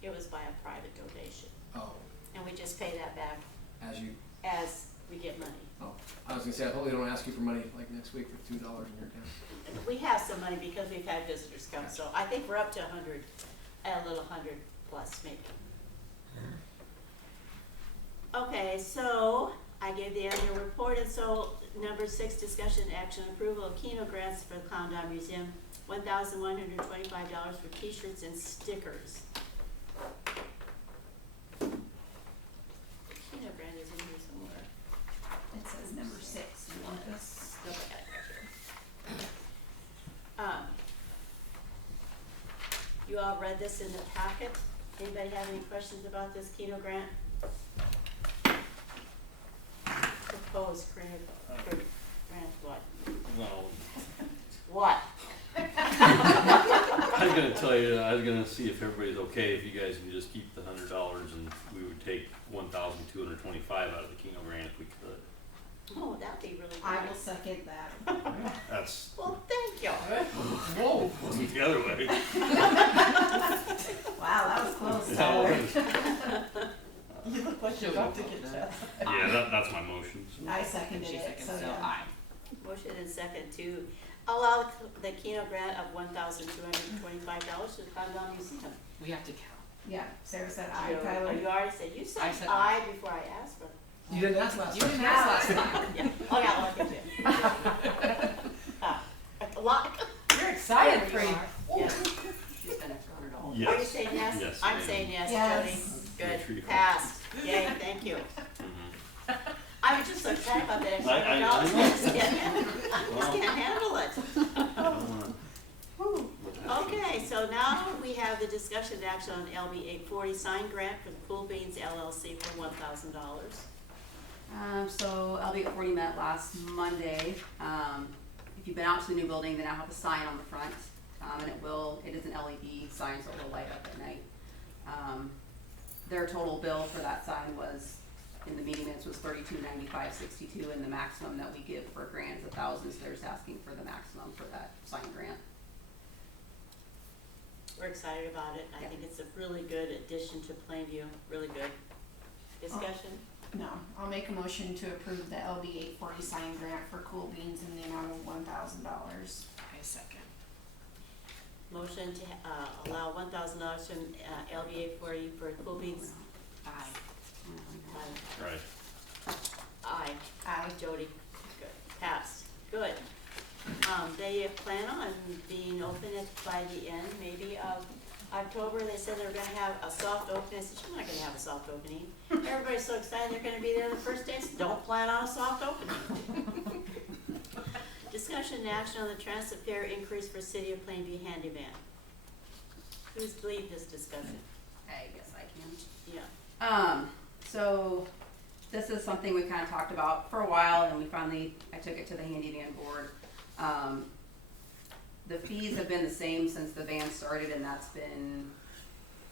It was by a private donation, Oh, and we just pay that back as you, as we get money. oh, I was gonna say, I hope they don't ask you for money like next week for $2 in your account. We have some money because we've had visitors come, so I think we're up to 100, a little 100 plus maybe. Okay, so I gave the annual report, and so number 6, discussion action approval of Keno grants for the Clown Museum, $1,125 for t-shirts and stickers. The Keno grant is in here somewhere. It says number 6, you want this? Nope, I got it right here. You all read this in the packet. Anybody have any questions about this Keno grant? Proposed grant what? Well, What? I was gonna tell you, I was gonna see if everybody's okay, if you guys can just keep the $100 and we would take 1,225 out of the Keno grant if we could. Oh, that'd be really I will nice. second that. That's, Well, thank you. whoa, wasn't the other way. Wow, that was close, Yeah, Tyler. You look like you're about to get shot. that's my motion. So. I seconded She it, seconded, so so yeah. aye. Motion and second to allow the Keno grant of $1,225 to the Condon Museum. We have to count. Yeah, Sarah said aye, You Tyler. you already said, you said I said aye before I asked for it. You didn't ask last You time. didn't ask last time. Yeah, oh yeah, look at you. A lot. You're excited for you. Yeah. She's been extra $100. Yes. Are you saying yes? Yes, I'm ma'am. saying yes, Yes. Jody. Make sure you Good, call. passed. Yay, thank you. Mhm. I was just so excited about that extra I $100. know. I just can't handle it. Okay, so now we have the discussion action on LB 840 sign grant for the Cool Beans LLC for $1,000. So LB40 met last Monday. If you've been out to the new building, they now have a sign on the front, and it is an LED sign, so it will light up at night. Their total bill for that sign was, in the meeting minutes, was $32.95.62, and the maximum that we give for a grant is $1,000, so they're just asking for the maximum for that sign grant. We're excited about it. I Yeah. think it's a really good addition to Plainview, really good. Discussion? No, I'll make a motion to approve the LB 840 sign grant for Cool Beans in the amount of $1,000. I second. Motion to allow $1,000 from LB 840 for Cool Beans. Aye. Right. Aye. Aye. Jody, good, passed, good. They plan on being open by the end, maybe of October. They said they were gonna have a soft opening. I said, you're not gonna have a soft opening. Everybody's so excited they're gonna be there the first day, so don't plan on a soft opening. Discussion and action on the transit fare increase for City of Plainview handyman. Who's lead this discussion? I guess I can. Yeah. So this is something we kind of talked about for a while, and I took it to the handyman board. The fees have been the same since the van started, and that's been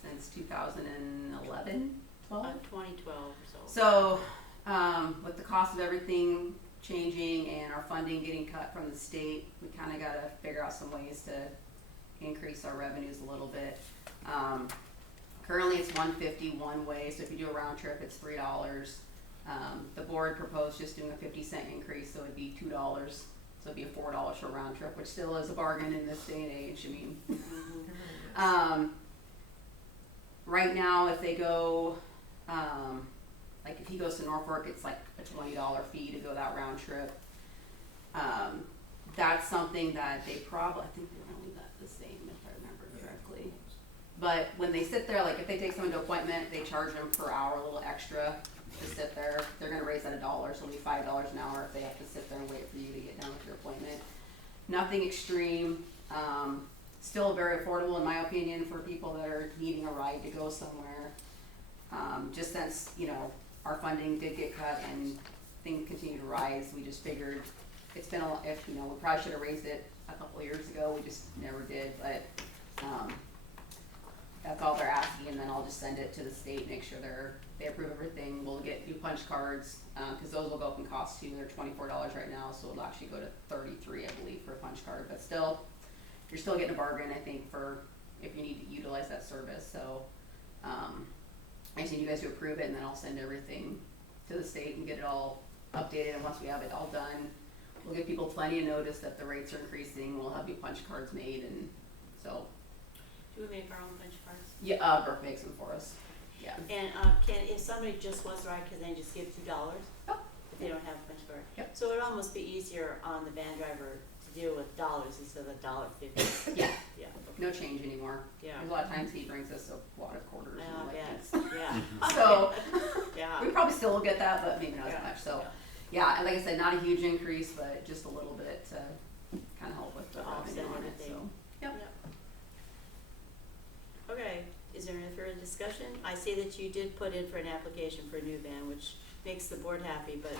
since 2011, 12? 2012 or so. So, with the cost of everything changing and our funding getting cut from the state, we kind of got to figure out some ways to increase our revenues a little bit. Currently it's $1.50 one way, so if you do a round trip, it's $3. The board proposed just doing a 50-cent increase, so it'd be $2. So it'd be a $4 for a round trip, which still is a bargain in this day and age. I mean, right now, if they go, like if he goes to Norfolk, it's like a $20 fee to go that round trip. That's something that they probably, I think they're gonna leave that the same if I remember correctly. But when they sit there, like if they take someone to appointment, they charge them per hour a little extra to sit there. They're gonna raise that $1, so it'll be $5 an hour if they have to sit there and wait for you to get done with your appointment. Nothing extreme, still very affordable in my opinion for people that are needing a ride to go somewhere. Just since, our funding did get cut and things continue to rise, we just figured it's been we probably should have raised it a couple of years ago, we just never did, but, that's all they're asking, and then I'll just send it to the state, make sure they approve everything. We'll get new punch cards, cause those will go up in cost too. They're $24 right now, so it'll actually go to $33, I believe, for a punch card, but still, you're still getting a bargain, I think, for if you need to utilize that service, so, I just need you guys to approve it, and then I'll send everything to the state and get it all updated, and once we have it all done, we'll give people plenty of notice that the rates are increasing, we'll have new punch cards made, and so, Do we make our own punch cards? yeah, Brooke makes them for us, yeah. And, if somebody just wants to ride, can they just give $2? Oh. If they don't have a punch card? Yep. So it'd almost be easier on the van driver to deal with dollars instead of $1.50. Yeah, Yeah, no change anymore. yeah. There's a lot of times he brings us a wad of quarters and I like guess, things. yeah. So, Yeah. we probably still will get that, but maybe not as Yeah. much, so, yeah, and like I said, not a huge increase, but just a little bit to kinda help with the To offset revenue on it, so. everything. Yep. Okay, is there any further discussion? I see that you did put in for an application for a new van, which makes the board happy, but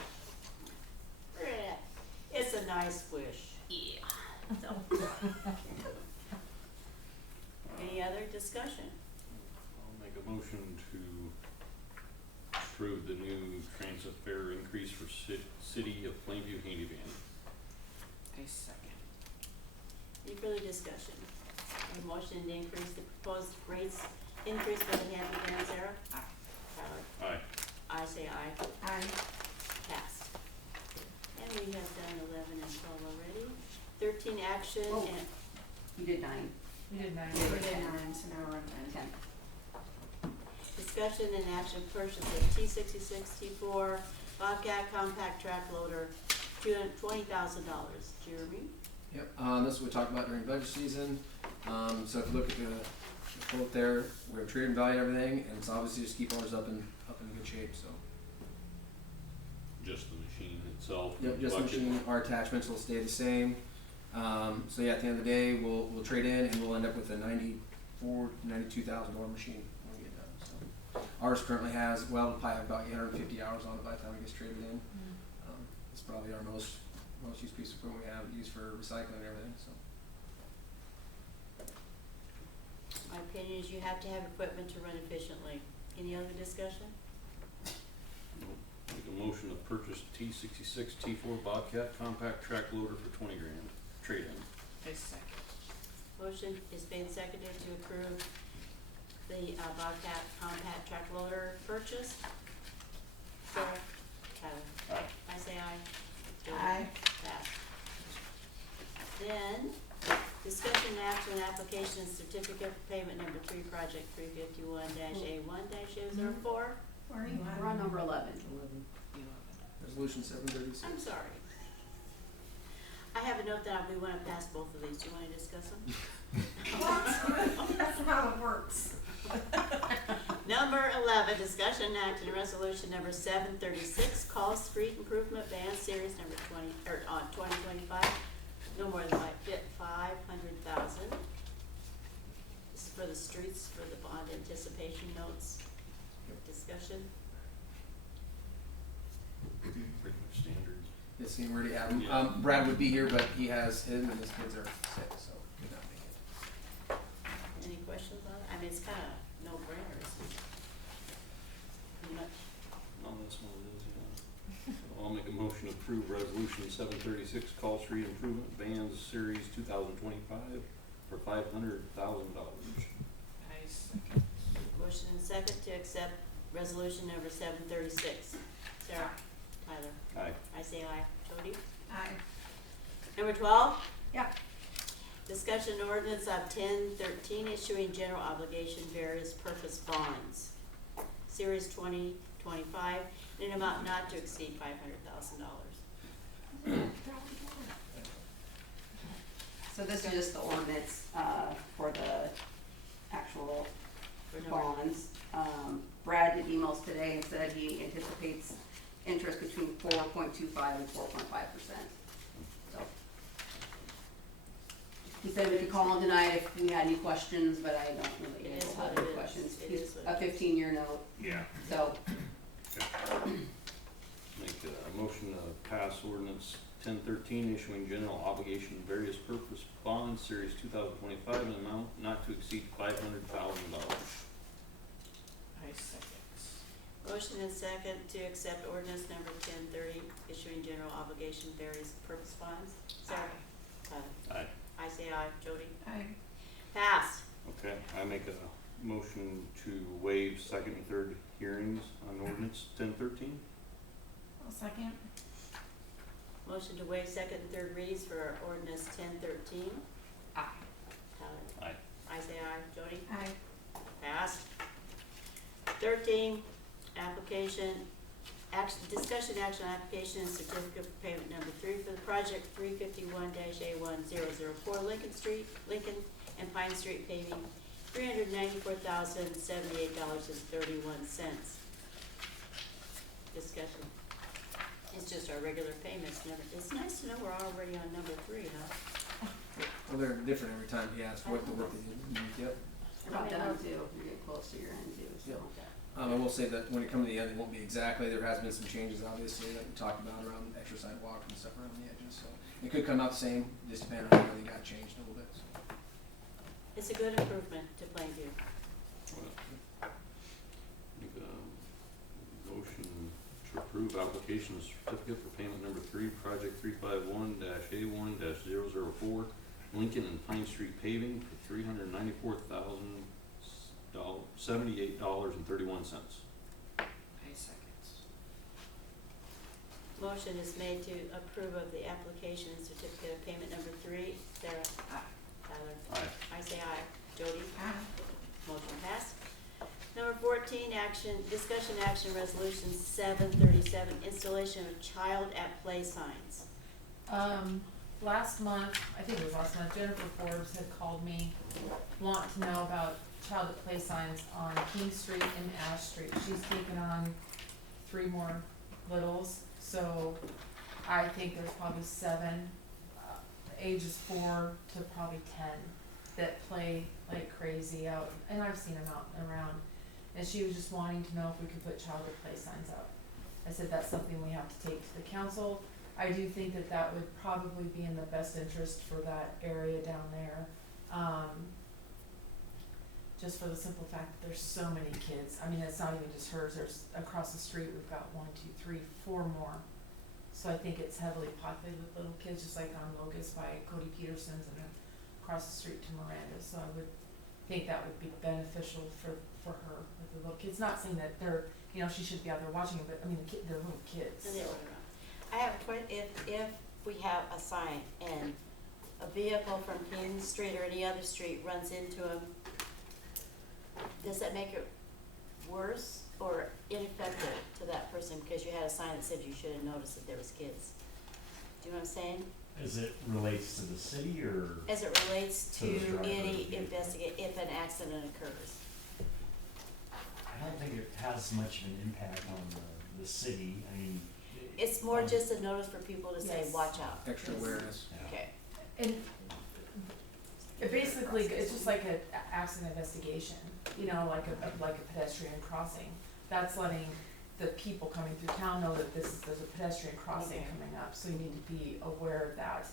it's a nice wish. Yeah. So. Any other discussion? I'll make a motion to approve the new transit fare increase for City of Plainview handy van. I second. Any further discussion? A motion to increase the proposed rates, increase for the handy van, Sarah? Aye. Tyler? Aye. I say aye. I, Passed. And we have done 11 and 12 already. 13 action Oh. and, You did 9. We did 9. we did 9, so now we're on 10. 10. discussion and action purchase of T66, T4 Bobcat compact track loader, $20,000. Jeremy? Yep, this is what we talked about during budget season. So if you look at the quote there, we have trade and value and everything, and it's obviously just keep ours up in good shape, so. Just the machine itself. Yep, just the bucket. machine, our attachments will stay the same. So yeah, at the end of the day, we'll trade in and we'll end up with a $92,000 machine when we get done, so. Ours currently has, well, it'll probably have about 850 hours on it by the time it gets traded in. It's probably our most used piece of equipment we have used for recycling and everything, so. My opinion is you have to have equipment to run efficiently. Any other discussion? Nope. Make a motion to purchase T66, T4 Bobcat compact track loader for $20,000, trade-in. I second. Motion is made seconded to approve the Bobcat compact track loader purchase. Sarah? Tyler? Aye. I say aye. Jody? Aye. Pass. Then, discussion and action on application and certificate for payment number 3, project 351-A1-004. Where are you at? We're on number 11. 11. Resolution 736. I'm sorry. I have a note that we want to pass both of these. Do you want to discuss them? What? That's how it works. Number 11, discussion and action and resolution number 736, call street improvement ban series number 2025. No more than $500,000. This is for the streets, for the bond anticipation notes. Discussion. Pretty much standard. It's seemed already have him. Yeah. Brad would be here, but he has him and his kids are sick, so he could not make it. Any questions on it? I mean, it's kind of no-brainer, isn't it? Pretty much. On this one it is, yeah. So I'll make a motion to approve resolution 736, call street improvement bans series 2025 for $500,000. I second. Motion and second to accept resolution number 736. Sarah? Tyler? Aye. I say aye. Jody? Aye. Number 12? Yeah. Discussion ordinance of 1013 issuing general obligation various purpose bonds. Series 2025 in an amount not to exceed $500,000. So this is just the ordinance, for the actual For no- bonds. Brad did emails today and said he anticipates interest between 4.25 and 4.5%. So. He said we could call him tonight if we had any questions, but I don't really It is have what any it is. questions. It He's is what a it is. 15-year note, Yeah. so, Make a motion to pass ordinance 1013 issuing general obligation various purpose bonds series 2025 in an amount not to exceed $500,000. I second. Motion and second to accept ordinance number 1030 issuing general obligation various purpose bonds. Sarah? Tyler? Aye. I say aye. Jody? Aye. Passed. Okay, I make a motion to waive second and third hearings on ordinance 1013. I'll second. Motion to waive second and third readings for ordinance 1013. Aye. Tyler? Aye. I say aye. Jody? Aye. Passed. 13, application, discussion action on application and certificate of payment number 3 for the project 351-A1004 Lincoln Street, Lincoln and Pine Street paving, $394,078.31. Discussion. It's just our regular payments. It's nice to know we're already on number 3, huh? Well, they're different every time he asks what the work that you need, yep. About done too, you're getting close to your end too, so. I will say that when it comes to the end, it won't be exactly, there has been some changes obviously that we talked about around extra sidewalk and stuff around the edges, so. It could come out the same, just depending on how they got changed a little bit, so. It's a good improvement to Plainview. Make a motion to approve application certificate for payment number 3, project 351-A1-004 Lincoln and Pine Street paving for $394,078.31. Motion is made to approve of the application and certificate of payment number 3. Sarah? Aye. Tyler? Aye. I say aye. Jody? Aye. Motion passed. Number 14, discussion action resolution 737, installation of child at play signs. Last month, I think it was last month, Jennifer Forbes had called me, wanting to know about child at play signs on King Street and Ash Street. She's taken on 3 more littles, so I think there's probably 7, ages 4 to probably 10, that play like crazy out, and I've seen them out and around. And she was just wanting to know if we could put child at play signs up. I said that's something we have to take to the council. I do think that that would probably be in the best interest for that area down there. Just for the simple fact that there's so many kids. I mean, it's not even just hers. There's across the street, we've got 1, 2, 3, 4 more. So I think it's heavily populated with little kids, just like on Locust by Cody Peterson's and across the street to Miranda's. So I would think that would be beneficial for her with the little kids. Not saying that they're, you know, she should be out there watching them, but I mean, they're little kids. And they So. run around. I have a question. If we have a sign and a vehicle from King Street or any other street runs into them, does that make it worse or ineffective to that person because you had a sign that said you should have noticed that there was kids? Do you know what I'm saying? As it relates to the city or? As it relates To the to driver of the any vehicle. investigate, if an accident occurs. I don't think it has much of an impact on the city. I mean. It's more just a notice for people to say, Yes. watch out. Extra awareness. Yeah. Okay. And it basically, it's just like an accident investigation, you know, like a pedestrian crossing. That's letting the people coming through town know that there's a pedestrian crossing coming up, so you need to be aware of that.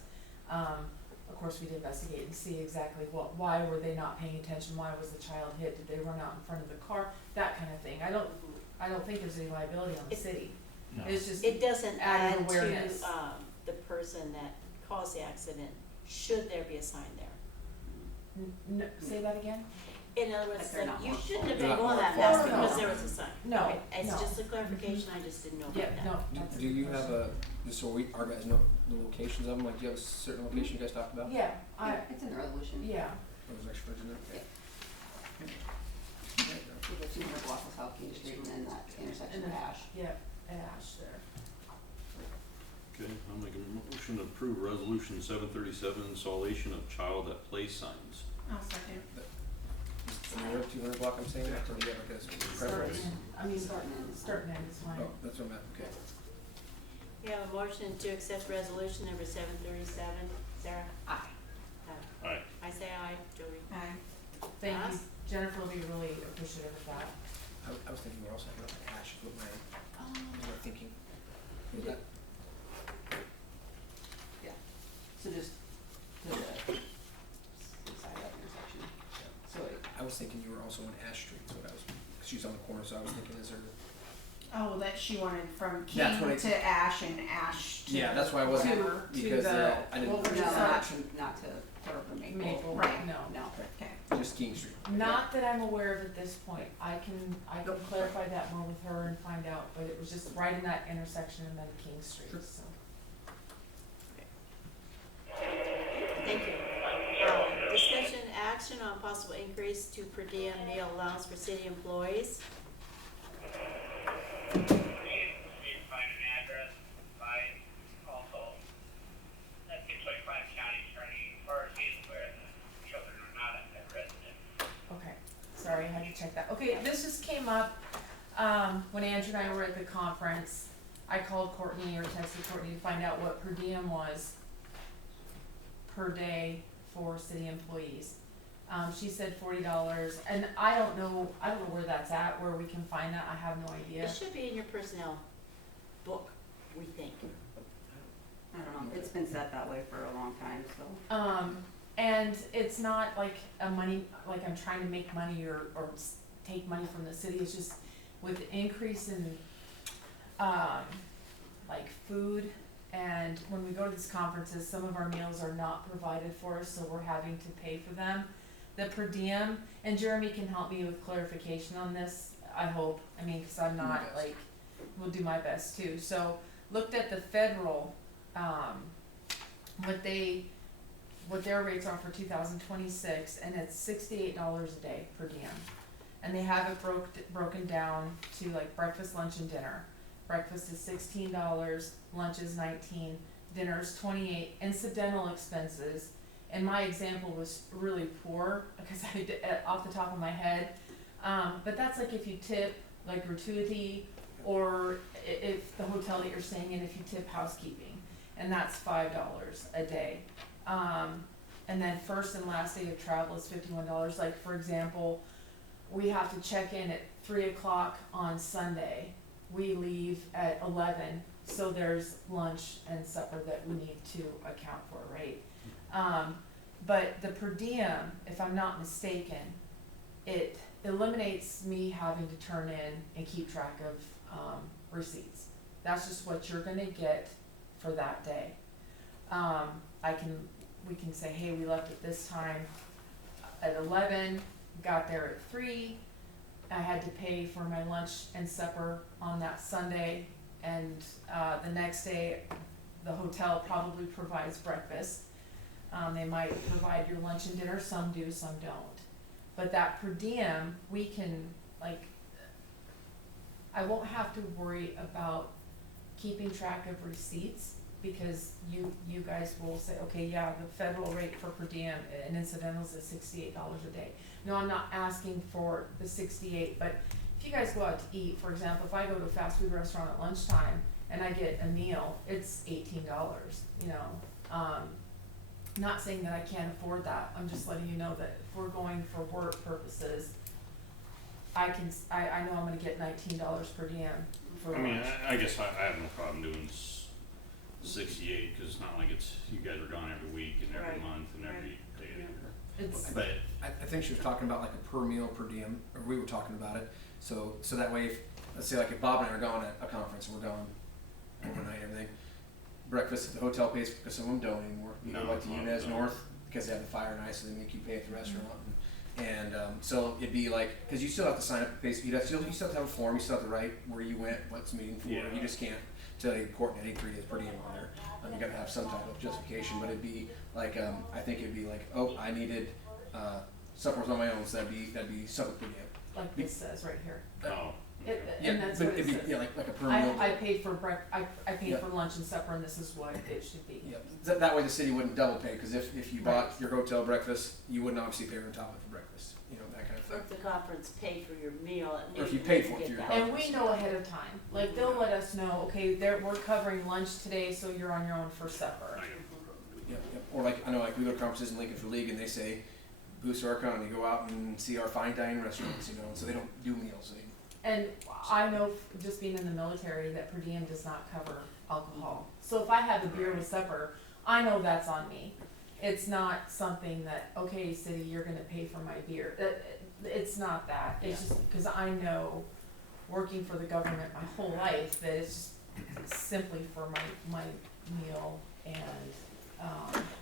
Of course, we'd investigate and see exactly why were they not paying attention, why was the child hit, did they run out in front of the car, that kind of thing. I don't think there's any liability on the city. No. It's just, It doesn't added add to, awareness. the person that caused the accident, should there be a sign there. say that again? In other words, Like they're not you more shouldn't have They're been not going more that fast forward. because No. there was a sign. No, Okay, it's no. just a clarification, I just didn't know Yeah, about that. no. Do, that's a do good you have question. just so our guys know the locations of them, like do you have a certain location you guys talked about? Yeah, It's in the resolution. yeah. Or was extra in there? Okay. The 200 block of South King Street and then that intersection And of then- Ash. Yeah, and Ash there. Okay, I'll make a motion to approve resolution 737, installation of child at play signs. I'll second. So you have 200 block, I'm saying, or do you have like a preference? Starting end is fine. Oh, that's what I meant, okay. We have a motion to accept resolution number 737. Sarah? Aye. Aye. I say aye. Jody? Aye. Thank you. Pass. Jennifer will be really appreciative of that. I was thinking we're also having like Ash, is what my thinking. Is that? So just to the side of that intersection. So I was thinking you were also on Ash Street, so that was, cause she's on the corner, so I was thinking is there, Oh, that she wanted from That's what King I- to Ash and Ash to. Yeah, that's why I wasn't, whatever. because the- I didn't. what was No, it? not to Thurber Maple. Maple, Right. no. No. Okay. Just King Street. Not that I'm aware of at this point. I can clarify that more with her and find out, but it was just right in that intersection and then King Street, Sure. so. Thank you. Discussion action on possible increase to per diem meal allowance for city employees. Find an address, by also, that gets like Clinton County Attorney, or is where the children are not at that residence. Okay, sorry, I had to check that. Okay, this just came up, when Andrew and I were at the conference. I called Courtney or texted Courtney to find out what per diem was per day for city employees. She said $40, and I don't know where that's at, where we can find that, I have no idea. It should be in your personnel book, we think. I don't know, it's been set that way for a long time, so. And it's not like a money, like I'm trying to make money or take money from the city, it's just with the increase in, like food, and when we go to these conferences, some of our meals are not provided for us, so we're having to pay for them. The per diem, and Jeremy can help me with clarification on this, I hope, I mean, cause I'm not Yes. like, will do my best too, so looked at the federal, what their rates are for 2026, and it's $68 a day per diem. And they have it broken down to like breakfast, lunch, and dinner. Breakfast is $16, lunch is $19, dinner's $28, incidental expenses. And my example was really poor, because I did off the top of my head. But that's like if you tip, like gratuity, or if the hotel that you're staying in, if you tip housekeeping, and that's $5 a day. And then first and last day of travel is $51. Like for example, we have to check in at 3 o'clock on Sunday. We leave at 11, so there's lunch and supper that we need to account for, right? But the per diem, if I'm not mistaken, it eliminates me having to turn in and keep track of receipts. That's just what you're gonna get for that day. We can say, hey, we left at this time at 11, got there at 3. I had to pay for my lunch and supper on that Sunday, and the next day, the hotel probably provides breakfast. They might provide your lunch and dinner, some do, some don't. But that per diem, we can, like, I won't have to worry about keeping track of receipts, because you guys will say, okay, yeah, the federal rate for per diem and incidentals is $68 a day. No, I'm not asking for the 68, but if you guys go out to eat, for example, if I go to a fast food restaurant at lunchtime and I get a meal, it's $18, you know. Not saying that I can't afford that, I'm just letting you know that if we're going for work purposes, I know I'm gonna get $19 per diem for I mean, lunch. I guess I have no problem doing 68, cause it's not like it's, you guys are gone every week and every Right. month and every day of the year. It's, But, I think she was talking about like a per meal per diem, or we were talking about it, so that way, if, let's say like if Bob and I are gone at a conference, and we're gone overnight, everything, breakfast at the hotel pays because some of them don't anymore, you go No, like to no, Unez no. North, because they have the fire and ice, so they make you pay at the restaurant, and so it'd be like, cause you still have to sign up, basically, you still have to have a form, you still have to write where you went, what's the meeting for, Yeah. you just can't tell you court and 3 days per diem on there, you gotta have some type of justification, but it'd be like, I think it'd be like, oh, I needed, supper was on my own, so that'd be supper per diem. like this says right here. oh, Yeah, And that's but what it it'd says. be, yeah, like a per meal. I paid for I paid Yeah. for lunch and supper, and this is what it should be. Yeah, that way the city wouldn't double pay, because if you bought your hotel breakfast, you wouldn't obviously pay on top of it for breakfast, you know, that kind of Or thing. if the conference paid for your meal, Or if maybe you paid can for it get through your that. And we know ahead of time, like they'll let us know, okay, we're covering lunch today, so you're on your own for supper. I got no problem doing Yep, yep. Or like, I know like we go to conferences in Lincoln for League and they say, boost our economy, go out and see our fine dining restaurants, you know, so they don't do meals anymore. And I know, just being in the military, that per diem does not cover alcohol. So if I have a beer with supper, I know that's on me. It's not something that, okay, city, you're gonna pay for my beer. It's not that. It's just because I know working for the government my whole life, that it's just simply for my meal and,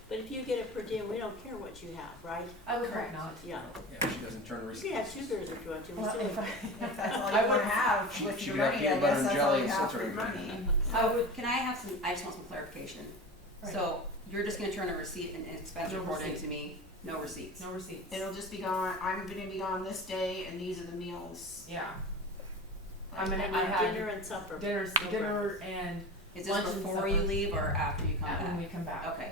But if you get a per diem, we don't care what you have, right? I would hope not. Yeah. Yeah, she doesn't turn You receipts. can have two beers if you want to. We Well, still- if I, If that's all I you wanna would- have She- with she your would have money, I peanut butter guess and that's all jelly you and have stuff for your right there. money. So, can I have some, I just want some clarification. Right. So, you're just gonna turn a receipt and expense No report in receipt. to me, no receipts? no receipts. It'll just be gone, I'm gonna be gone this day, and these are the meals. Yeah, I'm gonna, And I then had dinner and supper. dinner breakfast. and Is this lunch and before you supper. leave or after you come when back? we come back. Okay.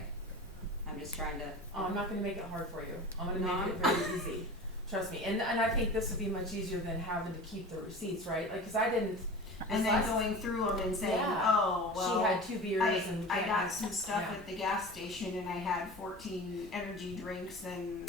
I'm just trying to, Oh, I'm not gonna make it hard for you. I'm gonna No. make it very easy. Trust me. And I think this would be much easier than having to keep the receipts, right? Like, cause I didn't. And this then last- going through them and saying, Yeah. oh, well. She had 2 beers and. I can't got have- some stuff yeah. at the gas station and I had 14 energy drinks and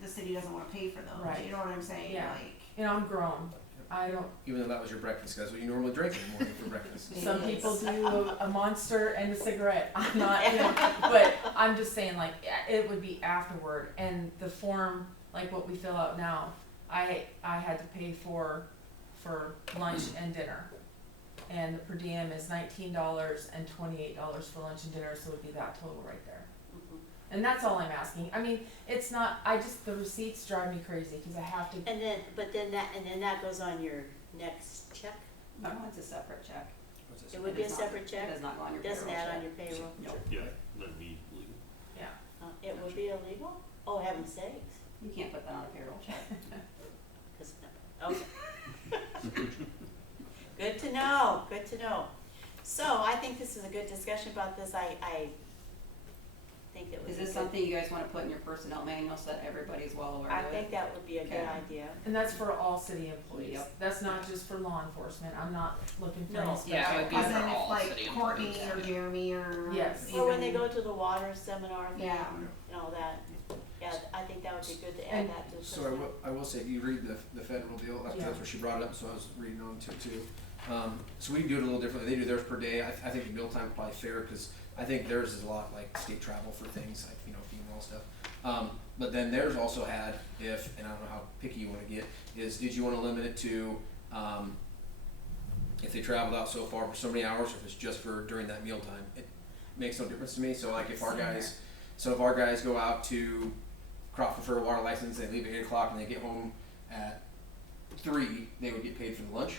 the city doesn't wanna pay for those, Right. you know what I'm saying? Yeah. Like, You know, I'm grown. I don't, Even though that was your breakfast, that's what you normally drink in the morning for breakfast. some Yes. people do a monster and a cigarette. I'm not, you know, but I'm just saying, like, it would be afterward. And the form, like what we fill out now, I had to pay for lunch and dinner. And the per diem is $19 and $28 for lunch and dinner, so it would be that total right there. Mhm. And that's all I'm asking. I mean, it's not, the receipts drive me crazy, cause I have to, And then that goes on your next check? no, it's a separate check. What's this? It would be a does not- separate check? It does not go on your payroll Doesn't check. add on your payroll? Nope. Yeah, that'd be legal. yeah. It would be illegal? Oh, heaven's sakes. You can't put that on a payroll check. 'Cause- okay. Good to know, good to know. So I think this is a good discussion about this. I think it would be Is this good. something you guys wanna put in your personnel manual so that everybody's well aware I of it? think that would be a good Okay. idea. And that's for all city employees. Yep. That's not just for law enforcement. I'm not looking for No. any special. Yeah, it would be cause for then if all like city Courtney employees. or Jeremy or. Yes. Or when they even- go to the water seminar thing Yeah. and all that. Yeah, I think that would be good to add And that to the So personnel. I will say, if you read the federal deal, that's Yeah. where she brought it up, so I was reading on to it too. So we do it a little differently, they do theirs per day, I think the meal time is probably fair, cause I think theirs is a lot like state travel for things, like, female stuff. But then theirs also had, and I don't know how picky you wanna get, is did you wanna limit it to, if they traveled out so far for so many hours, or if it's just for during that meal time, it makes no difference to me, so like if our guys go out to Crawford for a water license, they leave at 8 o'clock and they get home at 3, they would get paid for the lunch.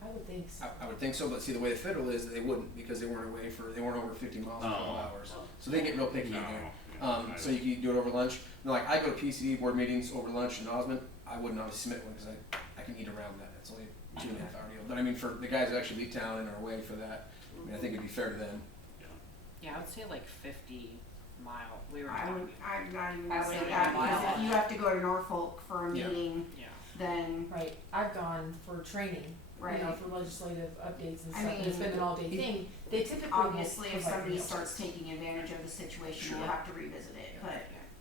I would think so. I would think so, but see, the way the federal is, they wouldn't, because they weren't over 50 miles for 12 hours. So they get real picky in there. So you can do it over lunch. And like, I go to PCD board meetings over lunch in Osmond, I wouldn't always submit one, because I can eat around that, it's only a 2.5 hour deal. But I mean, for the guys that actually leave town and are away for that, I mean, I think it'd be fair to them. Yeah, I would say like 50 mile, we were I'm talking, not even I gonna would say even that, mile. because if you have to go to Norfolk for a Yeah. meeting, yeah. then, Right. I've gone for training, right. you know, for legislative updates and I stuff. And it's mean, been an all-day thing. They typically Obviously, will if provide somebody meals. starts taking advantage of the situation, we'll Sure. have to revisit it,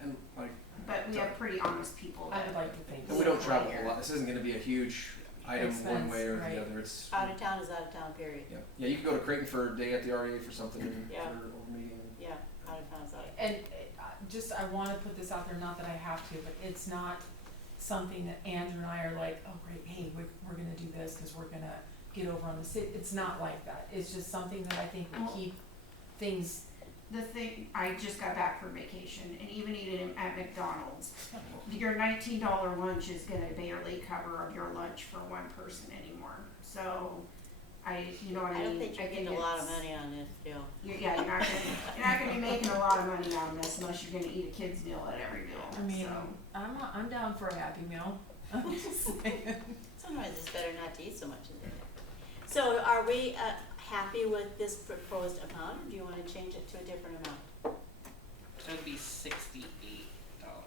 And like, but we have pretty honest people I that. would like to think. and we don't travel a whole lot, this isn't gonna be a huge item one Expense, way or right. the other, it's. Out of town is out of town, period. Yeah, you could go to Creighton for a day at the RA for something, Yeah. for a meeting. Yeah, out of town is out of. And I wanna put this out there, not that I have to, but it's not something that Andrew and I are like, oh great, hey, we're gonna do this, cause we're gonna get over on the city. It's not like that. It's just something that I think would Well- keep things, The thing, I just got back from vacation, and even eating at McDonald's, your $19 lunch is gonna barely cover your lunch for one person anymore. So, you know what I I mean? don't think you're getting a lot of it's- money on this deal. Yeah, you're not gonna be making a lot of money on this unless you're gonna eat a kid's meal at every meal, I mean, so. I'm down for a Happy Meal. I'm just saying. Sometimes it's better not to eat so much in there. So are we, happy with this proposed amount, or do you wanna change it to a different amount? So it'd be $68,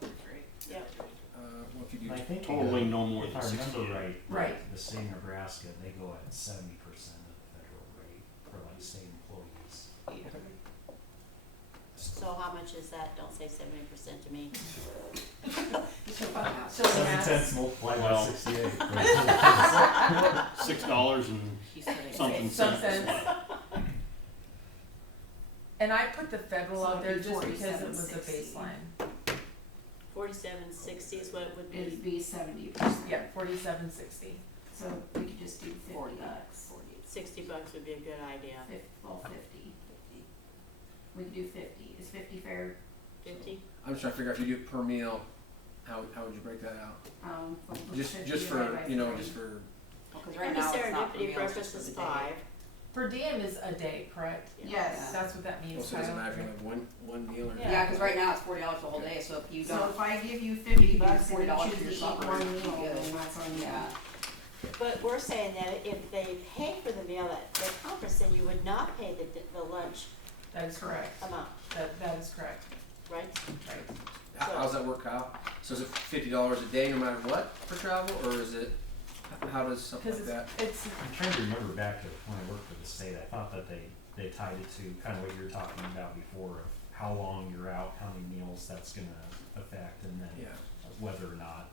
right? Yep. Well, if you I do, think Totaling no more if than I remember 68. right, Right. the state of Nebraska, they go at 70% of the federal rate for like state employees. Yeah. So how much is that? Don't say 70% to me. Multiplied Well. 68. $6 and He said it. something Some cents. cents. And I put the federal So out there it'd be just because it was a 47.60. baseline. 47.60 is what it would be. It'd be 70%. Yeah, 47.60. So we could just do 50 bucks. $60 would be a good idea. 50. We could do 50. Is 50 fair? 50? I'm just trying to figure out if you do it per meal, how would you break that out? Just 50 for, divided by you know, three. just for, Because Maybe right now it's not for serendipity meals, breakfast just is for the day. 5. Per diem is a day, correct? Yes. That's what that means, also doesn't Kyle. matter if you have one meal or. Yeah, because right now it's $40 the whole day, so if you So don't, if I give you You 50 can do bucks and you $40 choose for to your eat supper, one it'd be meal, good. then that's on you. yeah. But we're saying that if they pay for the meal at the conference, then you would not pay the lunch That is correct. amount, That is correct, right? right. How's that work, Kyle? So is it $50 a day no matter what for travel, or is it, how does something Because like that? it's, I'm trying to remember back to when I worked for the state, I thought that they tied it to kind of what you were talking about before, of how long you're out, how many meals that's gonna affect, and then Yeah. whether or not,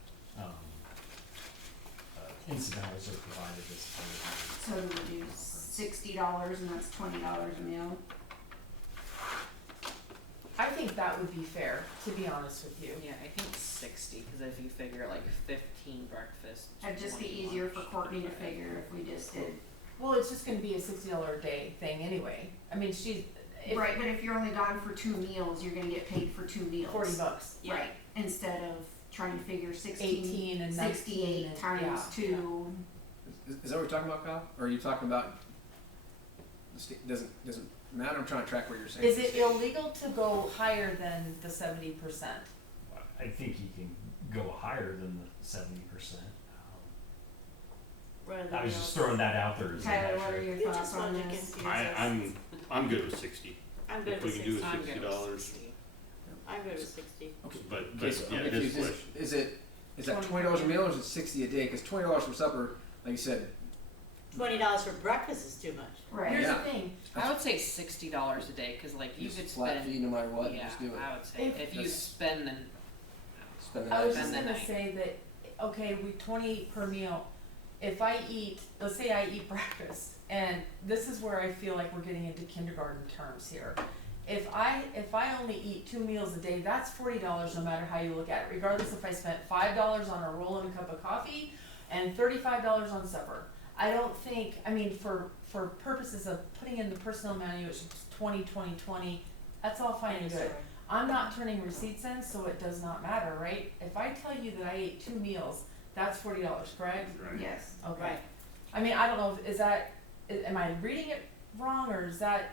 incidentals are provided as part of the. So we do $60 and that's $20 a meal. I think that would be fair, to be honest with you. Yeah, I think 60, because if you figure like 15 breakfast. It'd just be 20 easier for lunch. Courtney to figure if we just did. Well, it's just gonna be a $60 a day thing anyway. I mean, Right, but if you're only gone for 2 meals, you're gonna get paid for 2 meals. $40. Yeah. Right, instead of trying to figure 18 and 19 68 and- times yeah, 2. Is that what you're talking about, Kyle? Or are you talking about, the state, doesn't matter, I'm trying to track what you're saying. Is it illegal to go higher than the 70%? I think you can go higher than the 70%. Rather I was than just throwing that out there as a Tyler, what are metric. your You thoughts just on wanted to this? confuse us. I'm good with 60. I'm good If we with can do 60. it I'm good with $60. 60. I'm good with 60. Okay, But okay, so yeah, I'm it is confused. question. Is that $20 a meal or is it 60 a day? Because $20 for supper, like you said, $20 for breakfast is too much. Right. Here's Yeah. the thing, I would say $60 a day, because like you just could flat spend. fee no matter what, Yeah, just do it. I would say, if you That's- spend then, Spend I that. was just Spend the gonna night. say that, okay, we 20 per meal. If I eat, let's say I eat breakfast, and this is where I feel like we're getting into kindergarten terms here. If I only eat 2 meals a day, that's $40 no matter how you look at it, regardless if I spent $5 on a roll and a cup of coffee and $35 on supper. I don't think, I mean, for purposes of putting in the personnel manual, it's 20, that's all fine and good. Sorry. I'm not turning receipts in, so it does not matter, right? If I tell you that I ate 2 meals, that's $40, correct? Right. Yes. Okay. Right. I mean, I don't know, am I reading it wrong, or is that,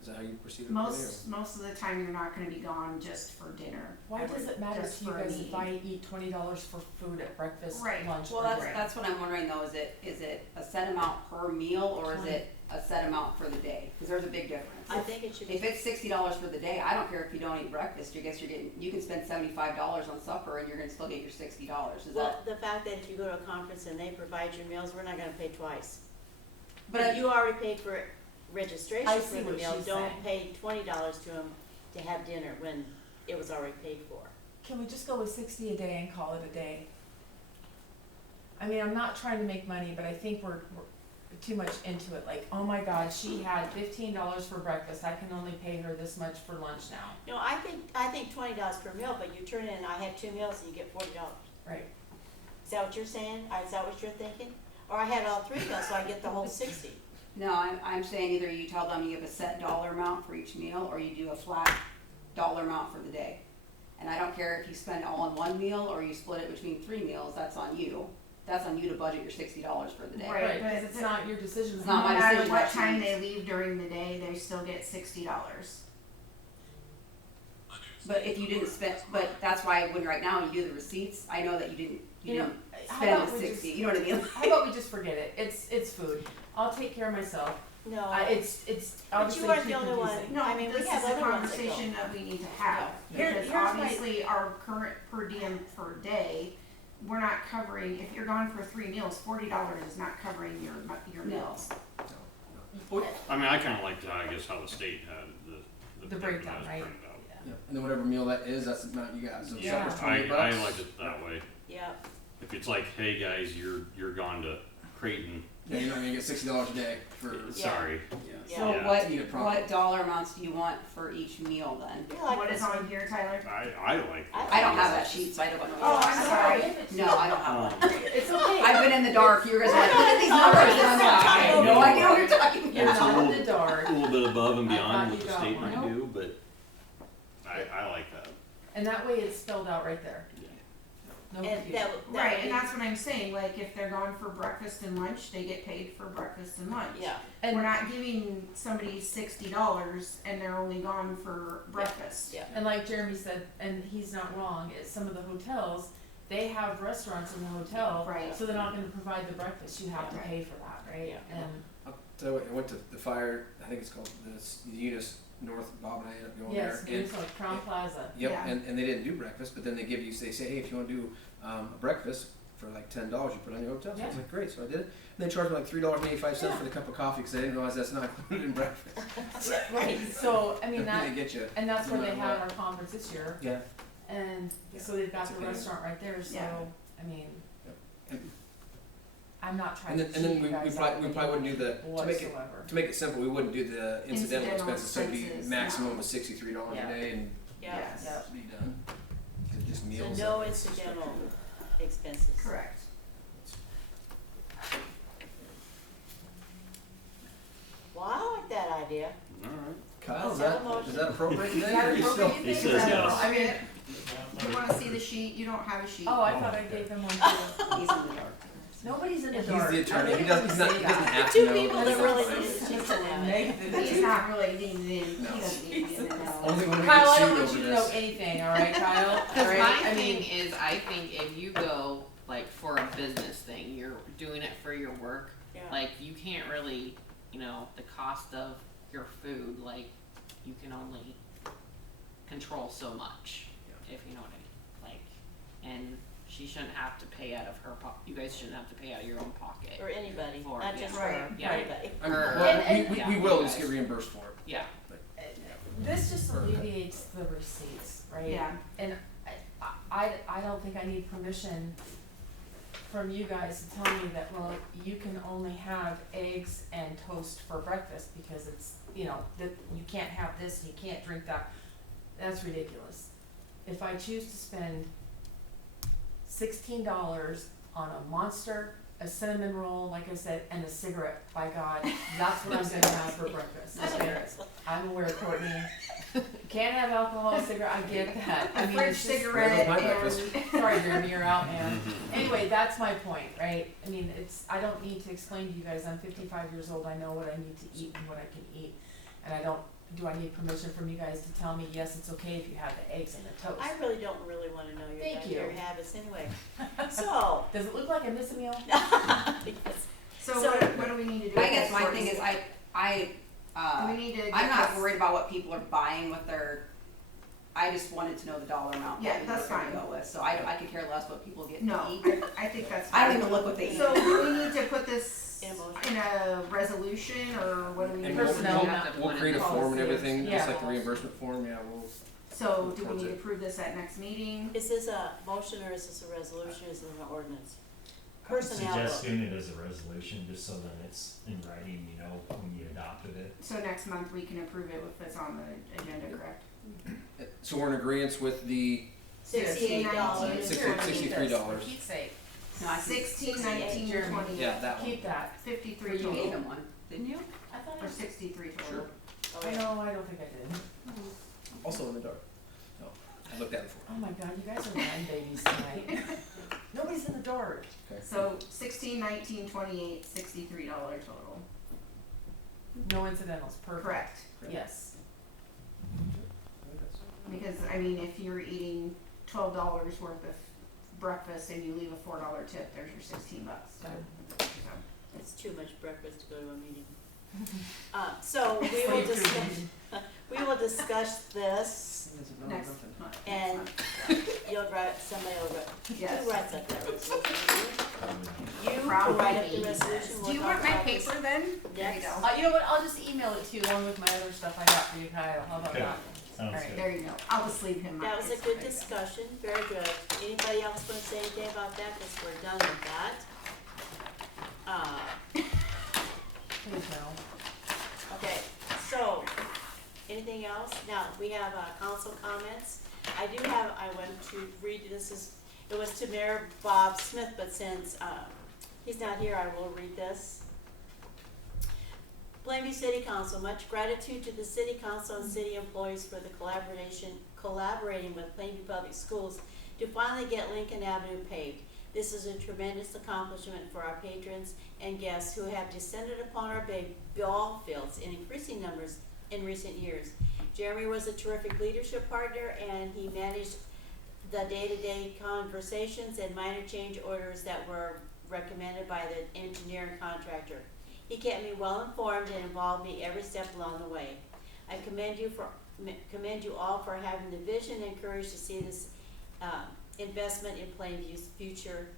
Is that how you proceed with Most of the time, you're not gonna be gone just for dinner. why does it matter Just to you for a guys if need. I eat $20 for food at breakfast, Right. lunch, Well, or dinner? that's what I'm wondering though, is it a set amount per meal, or is it a set amount for the day? Because there's a big difference. I think it should be. If it's $60 for the day, I don't care if you don't eat breakfast, you can spend $75 on supper and you're gonna still get your $60, is Well, that? the fact that if you go to a conference and they provide your meals, we're not gonna pay twice. But If you already paid for registration I for see the what meal, she's don't saying. pay $20 to them to have dinner when it was already paid for. Can we just go with 60 a day and call it a day? I mean, I'm not trying to make money, but I think we're too much into it, like, oh my God, she had $15 for breakfast, I can only pay her this much for lunch now. No, I think $20 per meal, but you turn in, I had 2 meals and you get $40. Right. Is that what you're saying? Is that what you're thinking? Or I had all 3 meals, so I get the whole 60. No, I'm saying either you tell them you have a set dollar amount for each meal, or you do a flat dollar amount for the day. And I don't care if you spend it all in one meal, or you split it between 3 meals, that's on you. That's on you to budget your $60 for the day. Right. Right, because it's not your decision. It's not my No matter decision, what that's time yours. they leave during the day, they still get $60. But if you didn't spend, but that's why when right now you do the receipts, I know that you didn't How spend about the we 60, just- you know what I mean? How about we just forget it? It's food. I'll take care of myself. No. It's But obviously you weren't too the only one. confusing. No, I mean, we this have is a other ones that go. conversation that we need to have. Here- Because here's my- obviously our current per diem per day, we're not covering, if you're gone for 3 meals, $40 is not covering your meals. I mean, I kinda like, I guess, how the state had The breakdown, has right? printed out. Yeah. And then whatever meal that is, that's the amount you got. So if Yeah. supper's I $20. like it that way. Yeah. If it's like, hey guys, you're gone to Creighton, Yeah, you're not gonna get $60 a day for. Yeah. sorry. Yeah. Yeah. So Yeah. what, Eat it properly. what dollar amounts do you want for each meal then? You like What this is on one? here, Tyler? I like I don't have that sheet, so I don't know. Oh, I'm sorry. No, I don't have one. It's okay. I've been in the dark, you guys are like, look at these numbers, and I'm like, I have no idea what you're talking You're about. not in the dark. A little bit above and I beyond thought what you the got state one. might do, but I like that. And that way it's spelled out right there. No And confusion. that Right, would and be- that's what I'm saying, like, if they're gone for breakfast and lunch, they get paid for breakfast and lunch. Yeah, And- We're not giving somebody $60 and they're only gone for breakfast. yeah. And like Jeremy said, and he's not wrong, it's some of the hotels, they have restaurants in the hotel, Right. so they're not gonna provide the breakfast, you have to Yeah. pay for that, right? Yeah. And I'll tell you what, I went to the fire, I think it's called the Eunice North, Bob and I ended up going yes, there. it's like Crown Plaza. Yep, Yeah. and they didn't do breakfast, but then they give you, they say, hey, if you wanna do, a breakfast for like $10, you put it on your hotel. So I was Yeah. like, great, so I did it. And they charged me like $3.85 Yeah. for the cup of coffee, cause I didn't realize that's not included in breakfast. Right, so, I mean, They that, get you. and that's no where they matter had what. our conference this year, Yeah. and so they've got That's the okay. restaurant right there, so, Yeah. I mean, And- I'm not trying And to then, cheat you guys we probably wouldn't do the, whatsoever. to make it simple, we wouldn't do the incidental Incidental expenses, so it'd be expenses, maximum no. of $63 Yeah. a day and Yeah. Yes. Yep. be done. 'Cause just So meals. no and it's incidental structured. expenses. Correct. Well, I like that idea. Alright. Kyle, is Let's have that, a motion. is that appropriate today? Is that or are you still? appropriate? He says yes. I mean, you wanna see the sheet, you don't have a sheet. Oh, I thought I gave them one too. He's in the dark. Nobody's in the He's dark. the attorney, I he really doesn't, he's not, say he doesn't that. have Two to know. people that That's really fine. need to cheat on that. Negative. He's not really needed in, he doesn't need to be in there. Only when we Kyle, I get don't sued want over you to know this. anything, alright, Kyle? Cause Alright? my I thing mean, is, I think if you go, like, for a business thing, you're doing it for your work, Yeah. like, you can't really, you know, the cost of your food, like, you can only control so much, if you know what I mean, like, and she shouldn't have to pay out of her you guys shouldn't have to pay out of your own pocket. Or anybody, For- not yeah. just Right. her, Yeah. anybody. I mean, Or- well, And- we yeah, will you just get guys. reimbursed for it. Yeah. this just alleviates the receipts, right? Yeah. And I don't think I need permission from you guys to tell me that, well, you can only have eggs and toast for breakfast because it's, you know, that you can't have this, and you can't drink that. That's ridiculous. If I choose to spend $16 on a Monster, a cinnamon roll, like I said, and a cigarette, by God, that's what I'm gonna have for breakfast, okay? I'm aware, Courtney. Can't have alcohol, cigarette, I get that. I A mean, fridge it's just- cigarette my and, breakfast. Sorry, Jeremy, you're out, man. Anyway, that's my point, right? I mean, I don't need to explain to you guys, I'm 55 years old, I know what I need to eat and what I can eat. And do I need permission from you guys to tell me, yes, it's okay if you have the eggs and the toast? I really don't really wanna know your Thank dietary you. habits anyway. So, Does it look like I miss a meal? yes. so So- what do we need to do? I with guess this my for thing you? is, Do we need to I'm get not this- worried about what people are buying with their, I just wanted to know the dollar amount. Yeah, that we that's were gonna fine. go with, so I could care less what people get to No, eat. I think that's I fine. don't even look what they eat. So do we need to put this In a motion. in a resolution, or what do we need And to do? Personnel. we'll create a form and everything, Yeah. just like the reimbursement form, yeah, we'll. So do we That's need to it. approve this at next meeting? Is this a motion or is this a resolution, is this an ordinance? I would Personnel suggest vote. doing it as a resolution, just so that it's in writing, you know, when you adopted it. So next month we can approve it if it's on the agenda, correct? So we're in agreement with the $68. $63. For Pete's sake, No, I think 16, 19, Jeremy. 20, Yeah, that one. keep that. 53 you gave total, them one, didn't you? I thought or 63 total. Sure. Oh, I wait. know, I don't think I did. Also in the dark. No, I looked at it before. Oh my God, you guys are mind babies tonight. Nobody's in the dark. Okay. So 16, 19, 28, $63 total. No incidentals, perfect. Correct. Yes. Because, I mean, if you're eating $12 worth of breakfast and you leave a $4 tip, there's your $16. So, It's too much breakfast to go to a meeting. So we will discuss this, next month. and you'll write, somebody will write, Yes. who writes up that resolution? You will Probably write up the me. resolution. Do you we'll want talk my about this. paper then? There you Yes. go. You know what, I'll just email it to you along with my other stuff I got for you, Kyle, how about Okay. that? Sounds Alright. good. There you go. I'll just leave him my That was a paper. good discussion, very good. Anybody else wanna say anything about that, cause we're done with that? Please no. Okay, anything else? Now, we have, council comments. I went to read, it was to Mayor Bob Smith, but since, he's not here, I will read this. Plainview City Council, much gratitude to the City Council and city employees for the collaborating with Plainview Public Schools to finally get Lincoln Avenue paved. This is a tremendous accomplishment for our patrons and guests who have descended upon our ball fields in increasing numbers in recent years. Jeremy was a terrific leadership partner, and he managed the day-to-day conversations and minor change orders that were recommended by the engineer and contractor. He kept me well informed and involved me every step along the way. I commend you all for having the vision and courage to see this investment in Plainview's future.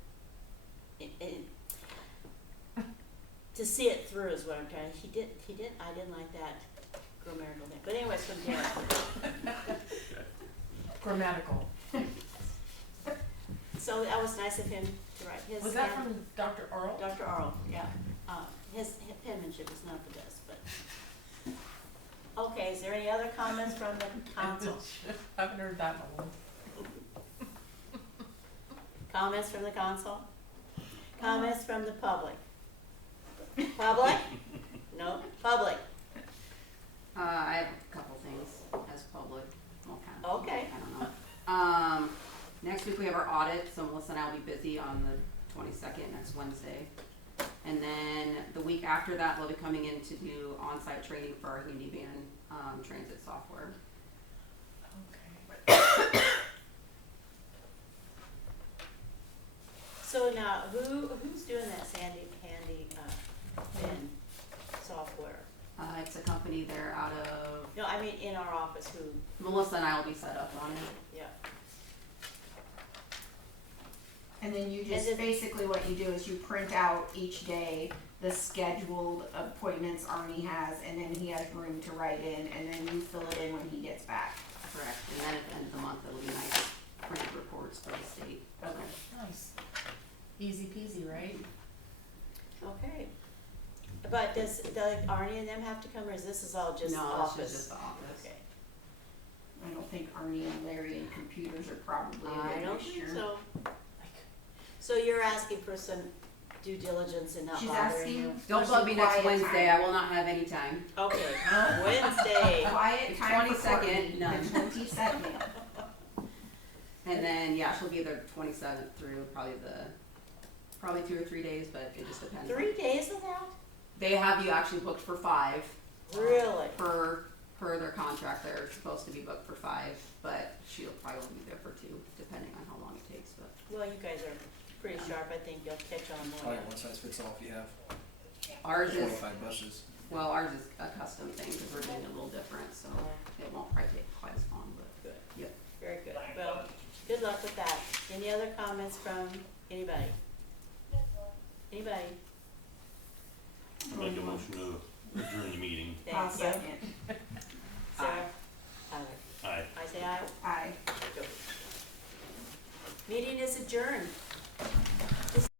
To see it through is what I'm trying. I didn't like that grammatical thing. But anyways, from there. Grammatical. So that was nice of him to write his. Was that from Dr. Earl? Dr. Earl, yeah. His penmanship is not the best, but. Okay, is there any other comments from the council? I haven't heard that one. Comments from the council? Comments from the public? Public? No, public. I have a couple things as public, well, kind of. Okay. I don't know. Next week we have our audit, so Melissa and I will be busy on the 22nd, next Wednesday. And then the week after that, we'll be coming in to do on-site training for our Hindi van transit software. Okay. So now, who's doing that handy bin software? It's a company there out of, No, I mean in our office, who, Melissa and I will be set up on it. yeah. And then you And just, then- basically what you do is you print out each day the scheduled appointments Arnie has, and then he has room to write in, and then you fill it in when he gets back. Correct. And then at the end of the month, it'll be nice printed reports for the state. Okay. Nice. Easy peasy, right? Okay. But does Arnie and them have to come, or is this all just No, office? this is just the office. Okay. I don't think Arnie and Larry and computers are probably a I good don't mixture. think so. So you're asking for some due diligence and not She's bothering you? asking Don't for bug some me next quiet Wednesday. time. I will not have any time. Okay, Wednesday. Quiet time for 22nd, Courtney, none. the 22nd. And then, yeah, she'll be there 27th through probably 2 or 3 days, but it just depends. 3 days of that? They have you actually booked for 5. Really? Per their contract, they're supposed to be booked for 5, but she'll probably be there for 2, depending on how long it takes, but. Well, you guys are pretty sharp, I think you'll catch on more. Probably one size fits all if you have Ours is, 25 buses. well, ours is a custom thing, because we're doing it a little different, so it won't probably take quite as long, but. Good. Yep. Very good. Well, good luck with that. Any other comments from anybody? Anybody? Make a motion to adjourn the meeting. I'll Thank you. second. Sarah? Aye. I say aye. Aye. Meeting is adjourned.